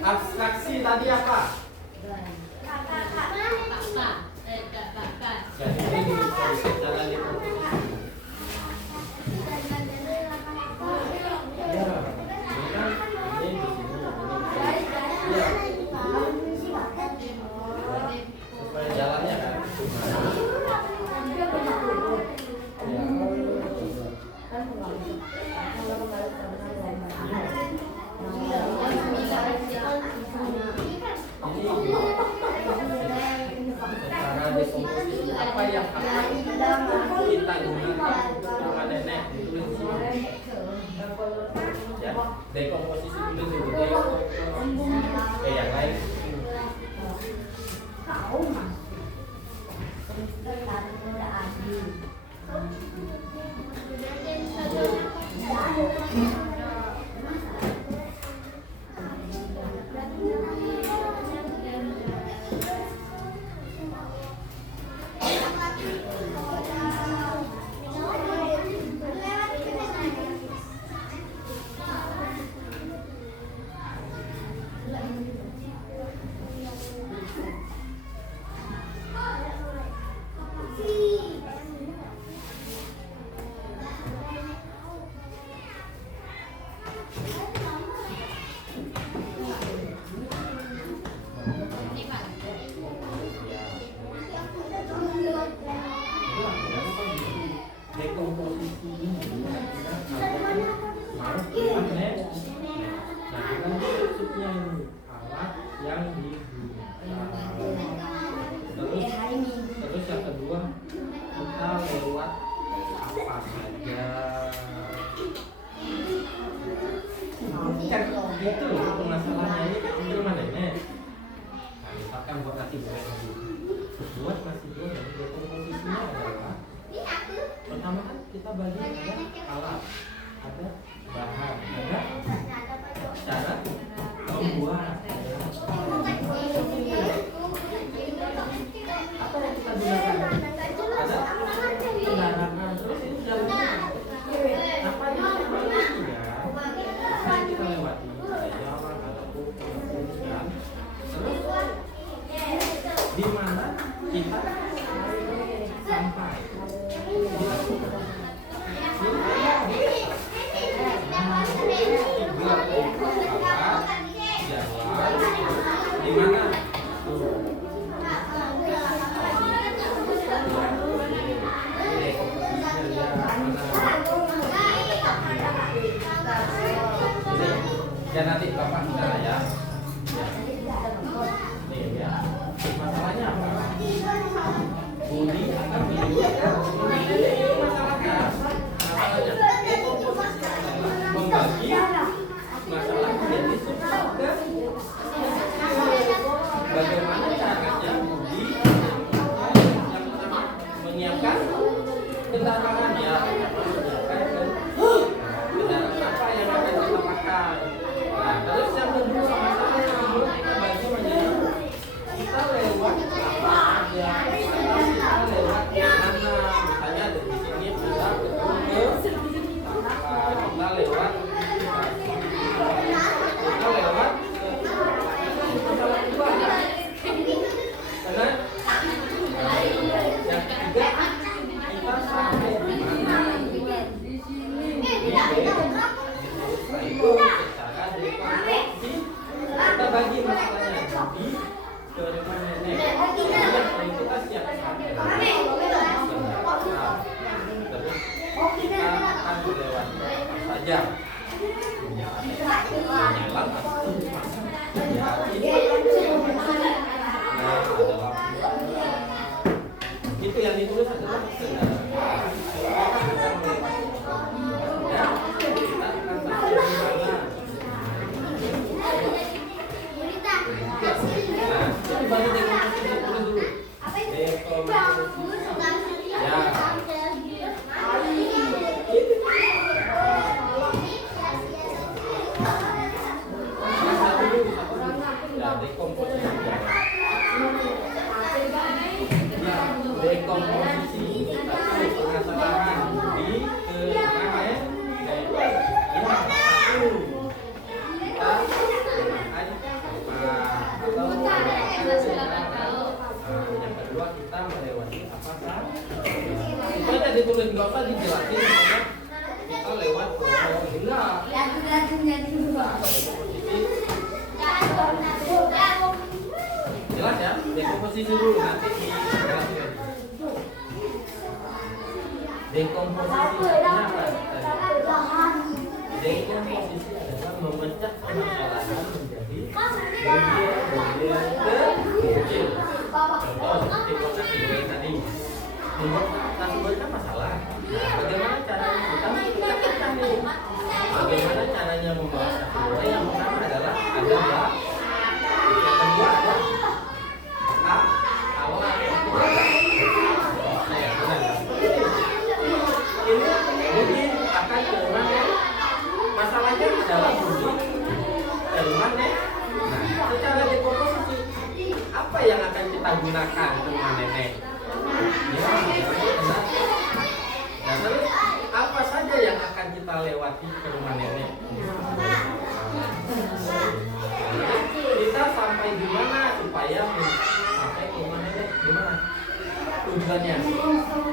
Abstraksi tadi apa? Jadi ini secara dekomposisi. Ya, ini di sini. Ya. Supaya jalannya kan. Secara dekomposisi apa yang akan kita gunakan untuk rumah nenek ditulis di sini. Ya, dekomposisi tulis dulu yang lain. Terus yang kedua kita lewat apa saja kan gitu loh masalahnya ini rumah nenek. Nah, misalkan buat nasi goreng buat nasi goreng dekomposisinya adalah pertama kan kita bagi ada alat, ada bahan, ada cara membuat. Apa yang kita gunakan? Ada kendaraan, terus ini jalannya apa yang kita lewati ya? Apa yang kita lewati? Jalan ataupun pengembangan. Terus di mana kita sampai? Jalan Ya nanti Bapak bicara ya. Nih ya. Masalahnya apa? Budi akan melibatkan ini masalahnya. Masalahnya dekomposisi adalah membagi masalah menjadi subsub dan bagaimana caranya Budi yang pertama menyiapkan kendaraan ya, kendaraan apa yang akan kita pakai. Nah, terus yang kedua masalah yang kedua kita bagi menjadi kita lewat apa aja, kita lewat mana, misalnya dari sini kita ketemu ke kita lewat masalah kedua ya. Karena yang ketiga kita sampai di mana kita bagi masalahnya jadi ke rumah nenek. Jadi kita siapkan terus kita akan melewati apa saja menyelam atau itu yang ditulis adalah dekomposisi atau permasalahan di yang kedua kita melewati apa kan? Itu aja ditulis, nggak usah dijelasin pokoknya kita lewat enggak. Jelas ya, dekomposisi dulu nanti dijelasin. Dekomposisi apa? Dekomposisi adalah memecah permasalahan menjadi bagian kecil. Contoh seperti kotak kedua tadi. Membuat sumber kan masalah. Nah, bagaimana caranya kita pecah nih? Bagaimana caranya membawa sumber? Yang pertama adalah ada ya. Yang kedua ada awal ini mungkin akan ke mana? Masalahnya adalah bunyi dari mana? Nah, secara dekomposisi apa yang akan kita gunakan ke rumah nenek? Ya, nah, terus apa saja yang akan kita lewati ke rumah nenek? Kita sampai di mana supaya sampai ke rumah nenek? Gimana? Tujuannya?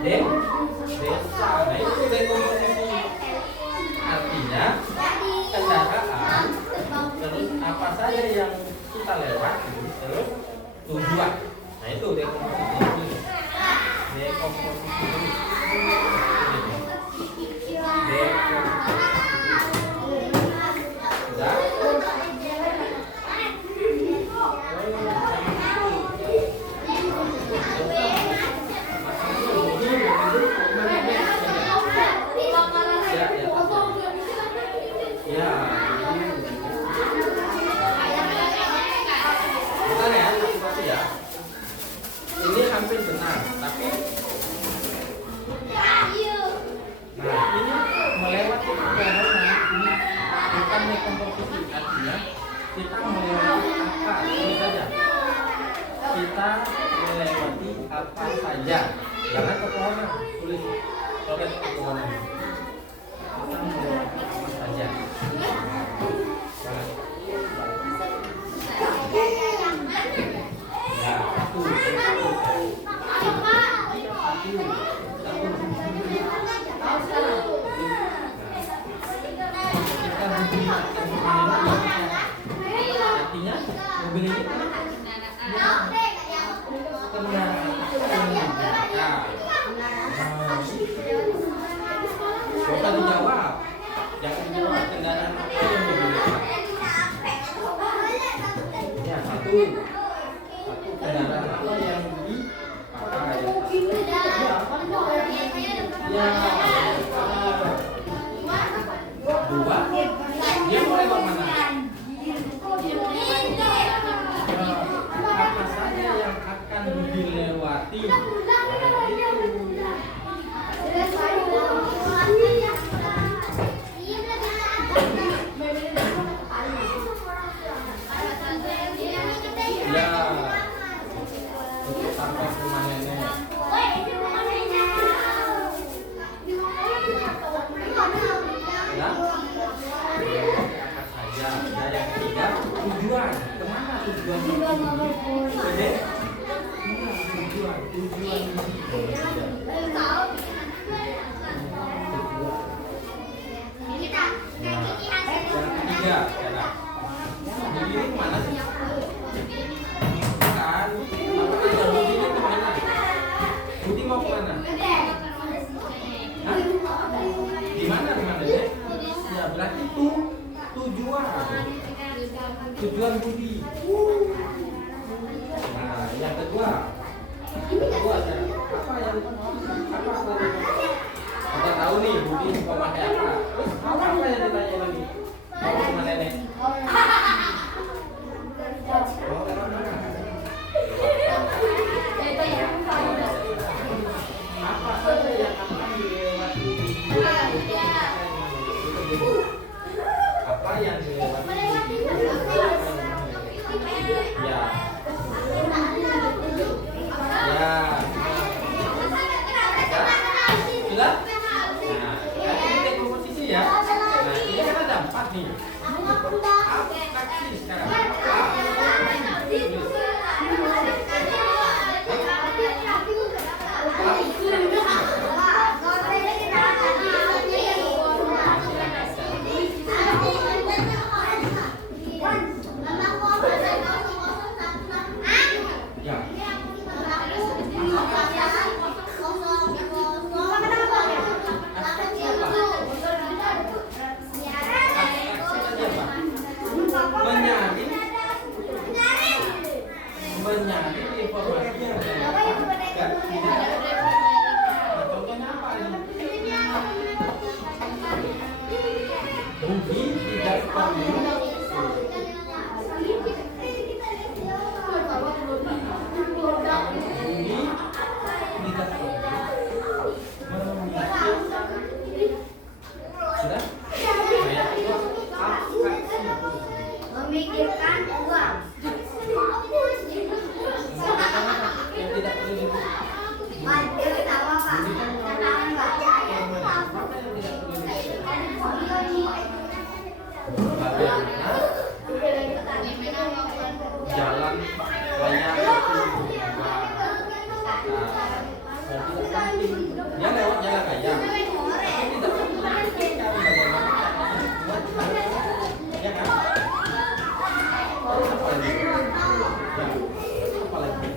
Desa. Nah, itu dekomposisi. Artinya kendaraan, terus apa saja yang kita lewat, terus tujuan. Nah itu dekomposisi. Ini hampir benar, tapi nah ini melewati perjalanan ini bukan dekomposisi, artinya kita melewati apa saja. Kita melewati apa saja, jangan kepohonan, tulis coret kepohonan. Kita melewati apa saja. Artinya mobil ini kendaraan. Jangan dijawab kendaraan apa yang digunakan. Satu kendaraan apa yang dipakai? Ya. Dua. Dia mau lewat mana? Apa saja yang akan dilewati? Ya, untuk sampai ke rumah nenek. Ya, apa saja. Dan yang ketiga, tujuan. Kemana tujuan? Dede? Tujuan. Yang ketiga, Budi kemana sih? Bukan. Apa ada Budi ini kemana? Budi mau kemana? Hah? Gimana deh? Ya berarti tujuan Budi. Nah, yang kedua ya. Apa kita tahu nih Budi mau pakai apa? Terus apa yang ditanya lagi? Mau kemana nenek? Mau lewat mana? Apa saja yang akan dilewati? Apa yang dilewati? Ya. Sudah? Nah, kita komposisi ya. Nah, ini kan ada 4 nih. Aksi sekarang. Ya. Menyaring informasi yang contohnya apa ini? Budi tidak perlu sudah? Memikirkan uang. Yang tidak perlu jalan layang dia lewat jalan layang tapi tidak ya kan? Apa lagi?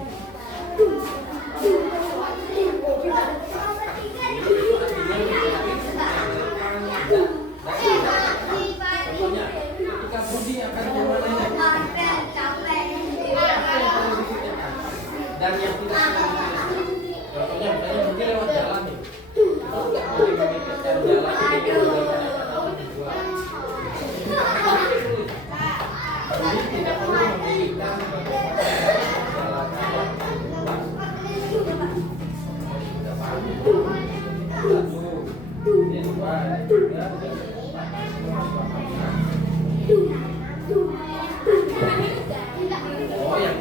Contohnya, ketika Budi akan ke mana dan yang tidak contohnya misalnya Budi lewat jalan nih tidak boleh memikirkan jalan ini Budi tidak perlu memikirkan oh yang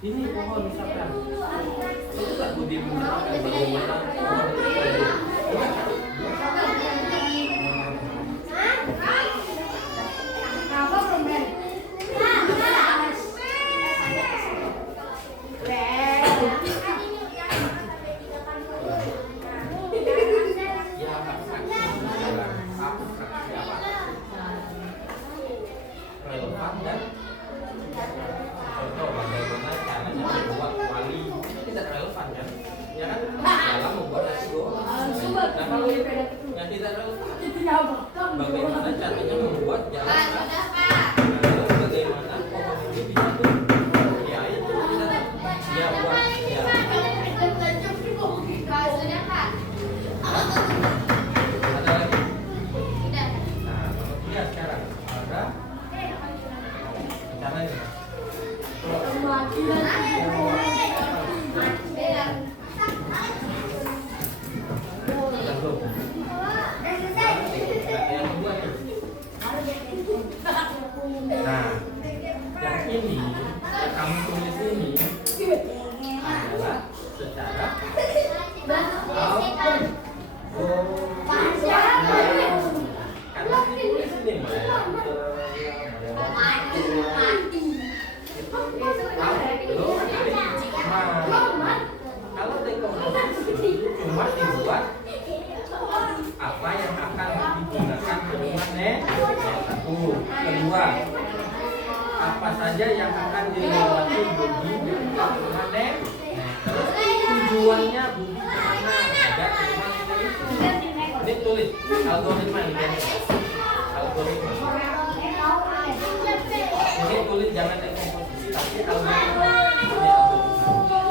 ini pohon misalkan Budi menjelaskan bagaimana ya abstraksi adalah abstraksi apa? Relevan dan contoh bagaimana caranya membuat wali itu tidak relevan kan? Ya kan? Dalam membuat SEO. Nah kalau yang tidak relevan, bagaimana caranya membuat jalan? Sudah Pak. Lalu bagaimana komunikasi bisa tuh? Ya itu tidak ya buat ya. Pak, sudah Pak. Ada lagi? Sudah. Nah, kemudian sekarang ada caranya. Sudah belum? Yang kedua nih. Nah, yang ini yang kamu tulis ini adalah secara karena ditulis ini kalau dekomposisi cuma dibuat apa yang akan digunakan kalimatnya satu, kedua apa saja yang akan dilewati budi kalimatnya, terus tujuannya budi kemana ada kalimat ini tulis algoritma ini algoritma ini tulis jangan dekomposisi tapi algoritma ini algoritma jadi dekomposisi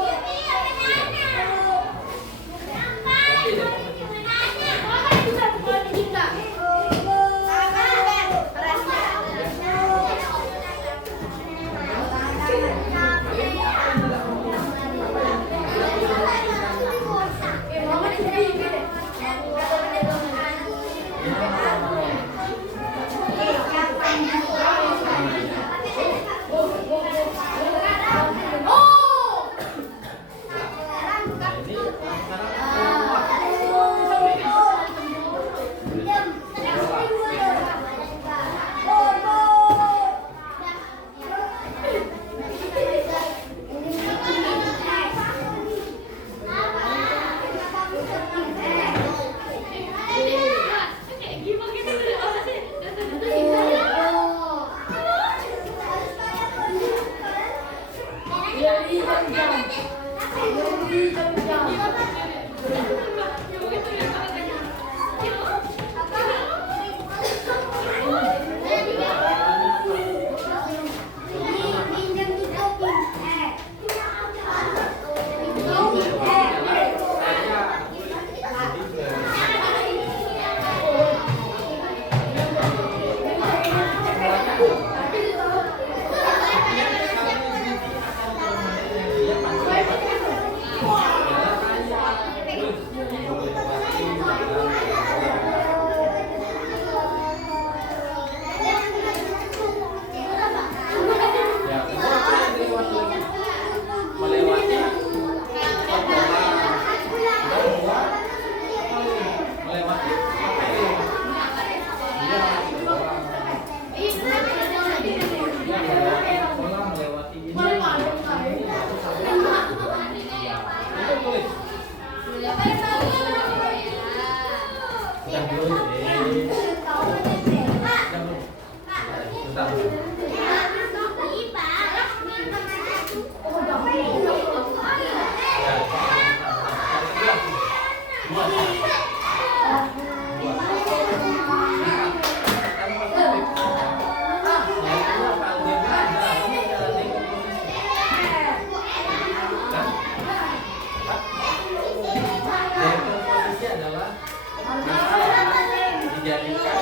dijadikan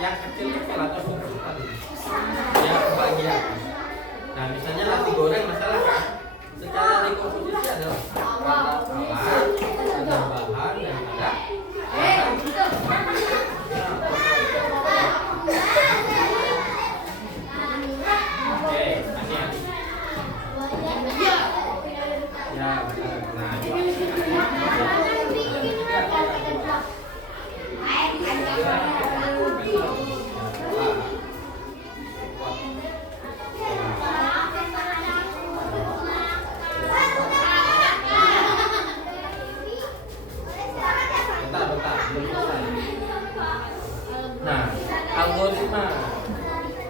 yang kecil-kecil atau sukses tadi ya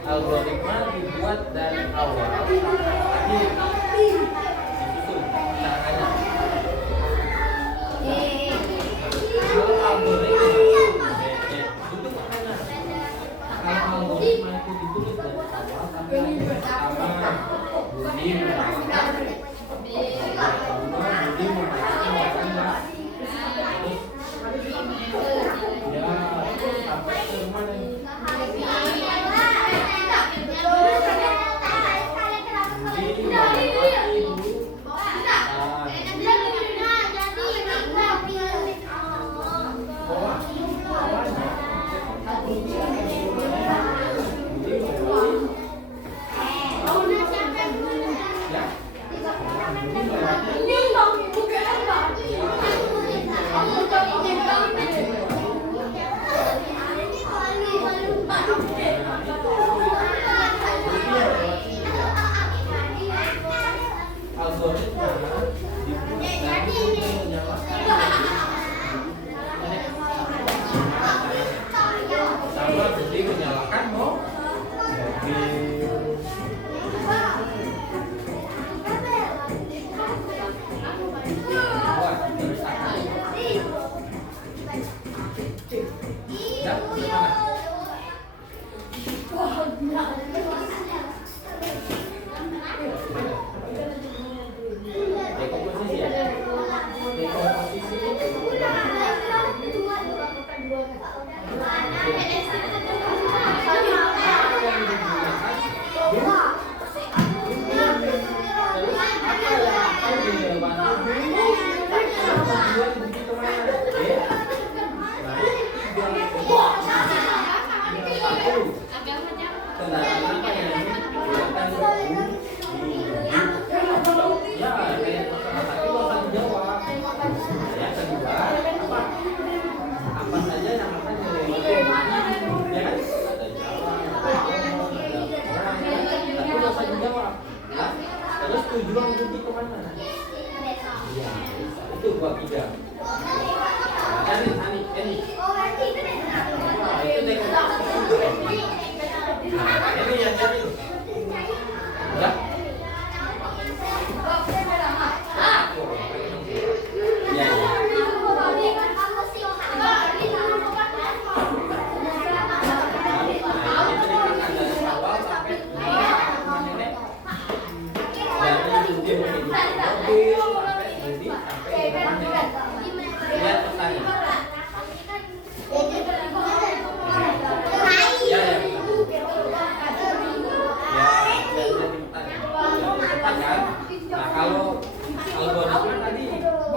algoritma dibuat dari awal tapi disusun caranya. Kalau algoritma duduk ke kanan. Kalau algoritma itu ditulis dari awal sampai pertama Budi memasukkan Budi memasukkan warna terus ya sampai ke mana nih? Sama Budi menyalakan mobil. Ya, gimana? Dekomposisi ya? Dekomposisi apa saja yang akan dilewati, ya kan? Tapi nggak usah dijawab. Nah, terus tujuan Budi kemana? Ya, itu buat 3. Ani, ini. Itu dekomposisi. Ini yang jadi. Ya. Ya. Lihat petani. Ya, ya. Tepat kan? Nah, kalau algoritma tadi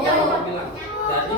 yang Bapak bilang, jadi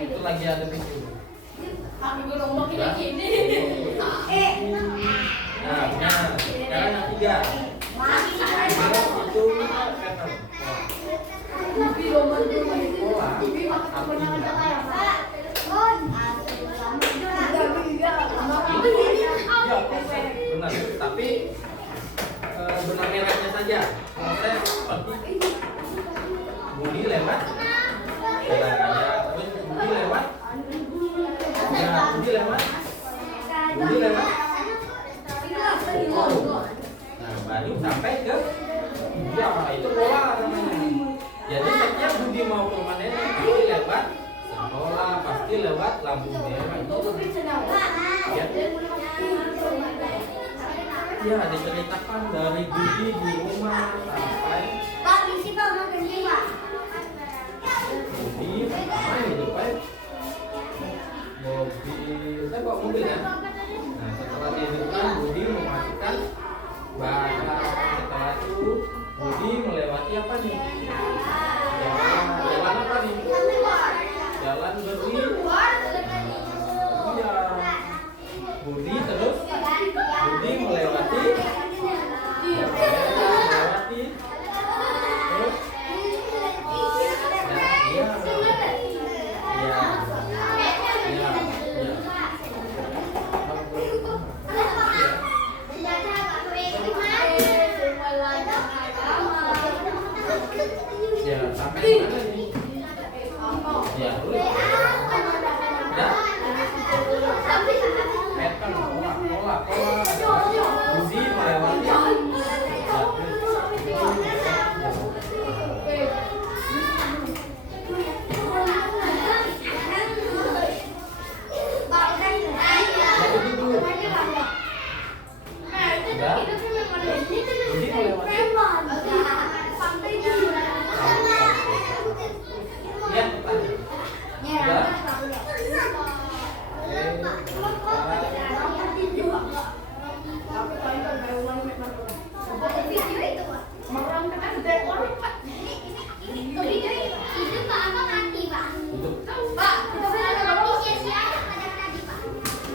itu lagi ada video. Nah, sekarang yang 3. Itu pattern. Pola ya, benar. Tapi benang merahnya saja. Saya seperti Budi lewat saudaranya, terus Budi lewat, ya Budi lewat, nah baru sampai ke ya itu pola namanya. Jadi setiap Budi mau ke rumah nenek pasti lewat sekolah, pasti lewat lampu merah. Ya, ya diceritakan dari Budi di rumah sampai Budi main di depan mobil. Saya bawa mobil ya. Nah setelah di depan Budi memasukkan barang. Setelah itu Budi melewati apa nih? Jalan apa nih? Jalan beri. Iya. Budi terus Budi melewati terus ya, ya sampai mana nih? Ya, Petan, pola. Budi melewati.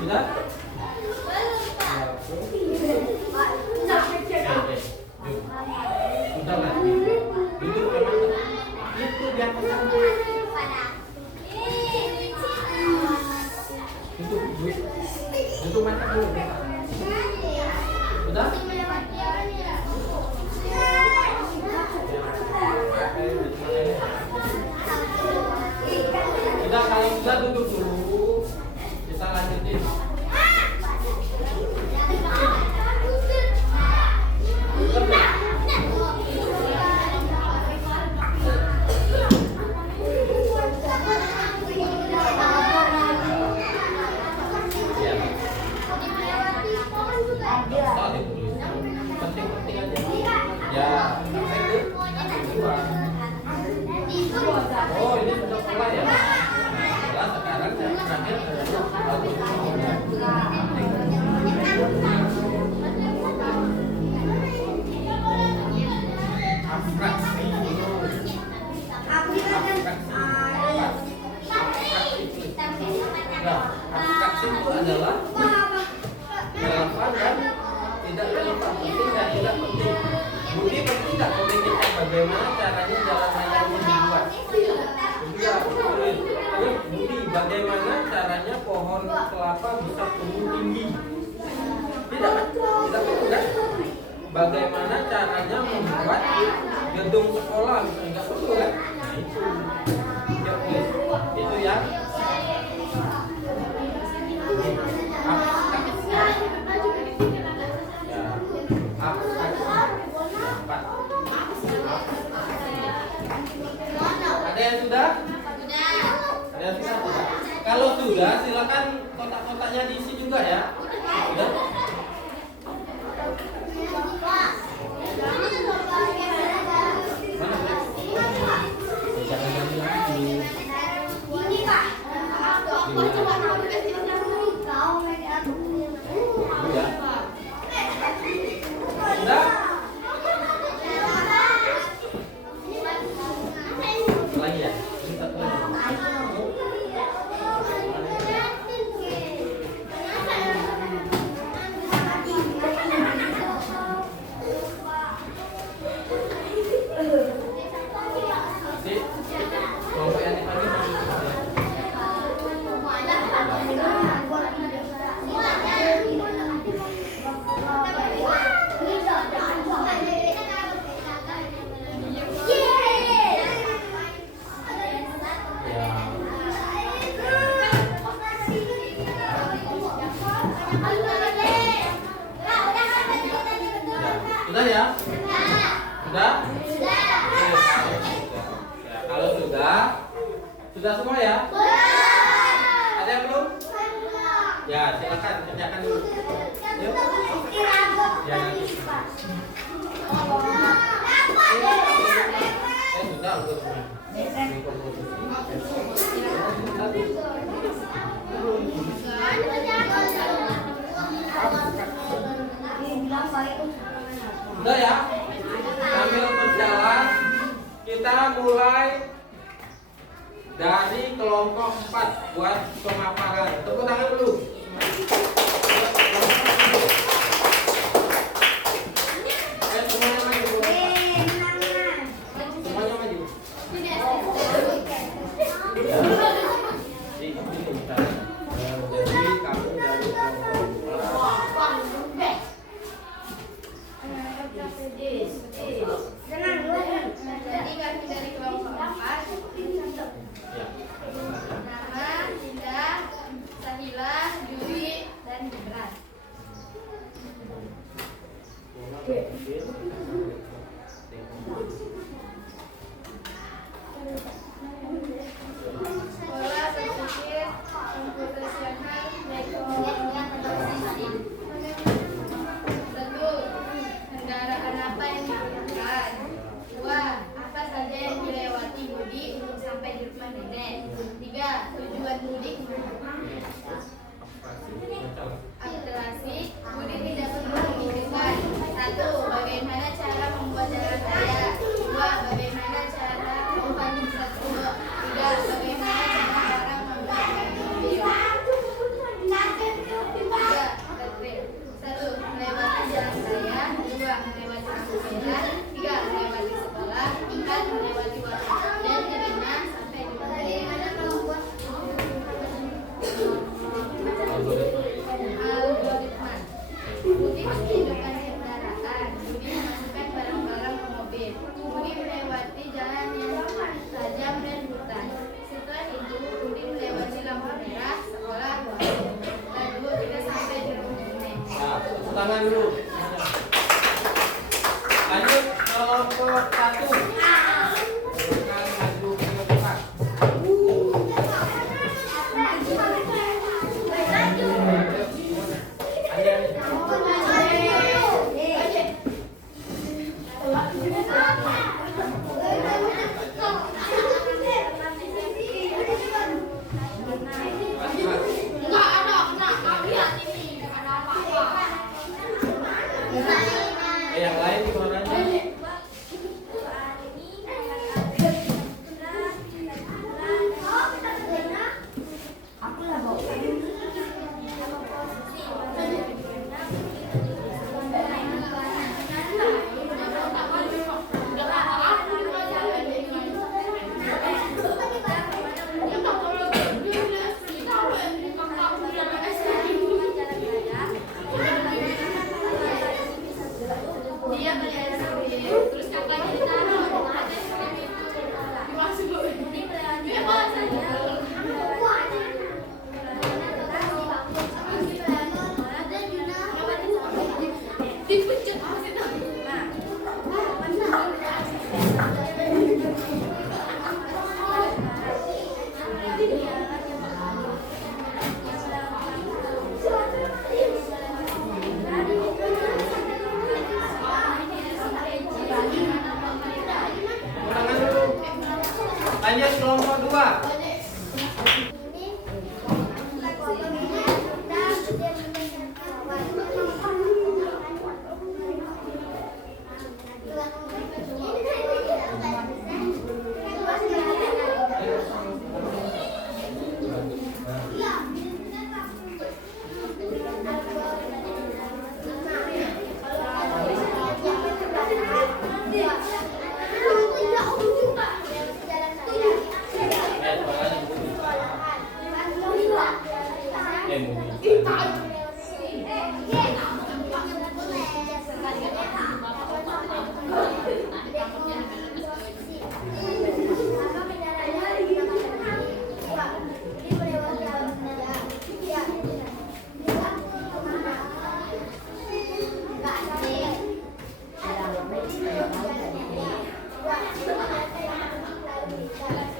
Sudah? Sudah lah. Duduk memang itu dia. Duduk mantap dulu. Sudah? Sudah, kalau sudah duduk dulu. Kita lanjutin. Penting-penting aja. Ya, sampai itu. Oh, ini sudah mulai ya. Nah, sekarang yang terakhir abstraksi itu adalah relevan dan tidak relevan, penting dan tidak penting. Budi penting nggak memikirkan bagaimana caranya jalan raya ini dibuat? Tidak, terus Budi bagaimana caranya pohon kelapa bisa tumbuh tinggi? Tidak perlu kan? Bagaimana caranya membuat gedung sekolah misalnya, nggak perlu kan? Nah itu yang ada yang sudah? Ada yang sudah? Kalau sudah, silakan kotak-kotaknya diisi juga ya. Sudah? Jangan ganti lagi. Sudah? Lagi ya? Sudah? Sudah semua ya? Ada yang belum? Ya, silakan kerjakan dulu. Yuk. Ya, nanti. Sudah untuk semua. Sudah ya? Sambil berjalan, kita mulai dari kelompok 4 buat pemaparan. Tepuk tangan dulu. Semuanya maju. Semuanya maju. Jadi kamu dari Jadi kami dari kelompok 4. ya. Nama, Dinda, Sahila, Juli, dan Gibran. Sekolah berpikir komputasional dan komposisi. 1. Kendaraan apa yang digunakan? 2. Apa saja yang dilewati Budi untuk sampai di rumah nenek? 3. Tujuan mudik. Akselerasi. Budi tidak perlu memikirkan. 1. Bagaimana cara membuat jalan raya? 2. Bagaimana cara membuat infrastruktur? 3. Bagaimana cara orang membuat mobil? 1. Melewati jalan raya. 2. Melewati lampu merah. 3. Melewati sekolah. 4. Melewati warung. Dan 5. Sampai di rumah nenek. Algoritma. Budi menghidupkan kendaraan. Budi memasukkan barang-barang ke mobil. Budi melewati jalan yang tajam dan hutan. Setelah itu, Budi melewati lampu merah, sekolah, warung. Lalu kita sampai di rumah nenek. Nah, tepuk tangan dulu. Lanjut kelompok 1. Silakan maju ke depan. Yang lain di suaranya. Dia belajar sendiri. Terus kakaknya ditaruh. Dimasukin. Dia bawa saja. Dipencet masih tahu. Tangan dulu. Lanjut kelompok 2.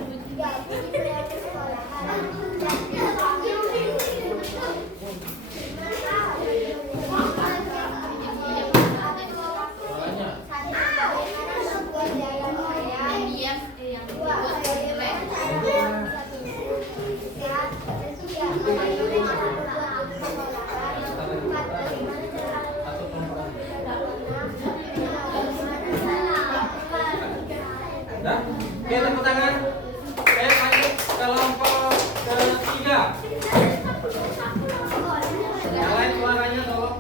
Soalnya yang dibuat jelek. atau perempuan. Dah, oke tepuk tangan. Lanjut kelompok ketiga. Yang lain suaranya tolong.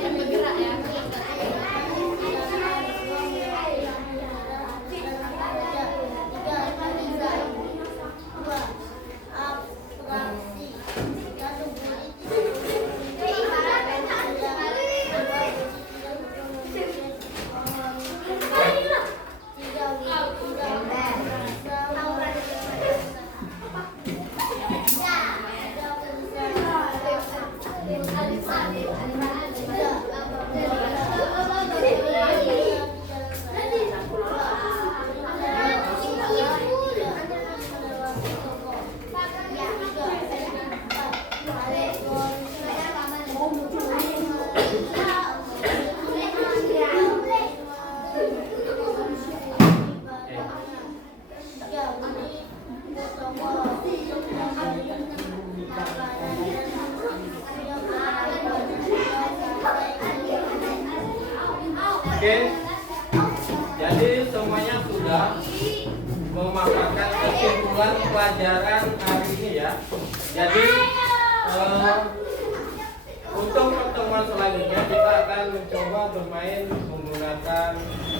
Yang bergerak ya. Oke, jadi semuanya sudah memaparkan kesimpulan pelajaran hari ini ya. Jadi untuk pertemuan selanjutnya kita akan mencoba bermain menggunakan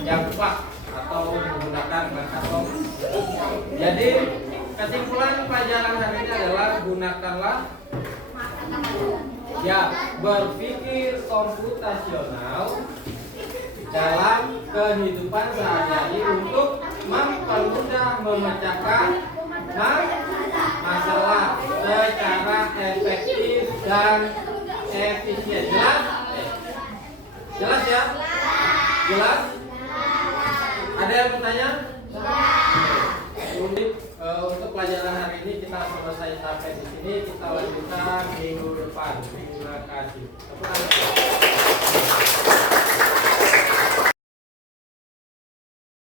jangkrik atau menggunakan markator. Jadi kesimpulan pelajaran hari ini adalah gunakanlah ya berpikir komputasional dalam kehidupan sehari-hari untuk mempermudah memecahkan masalah secara efektif dan efisien. Jelas? Jelas ya? Jelas? Ada yang bertanya? Untuk pelajaran hari ini kita selesai sampai di sini. Kita lanjutkan minggu depan. Terima kasih.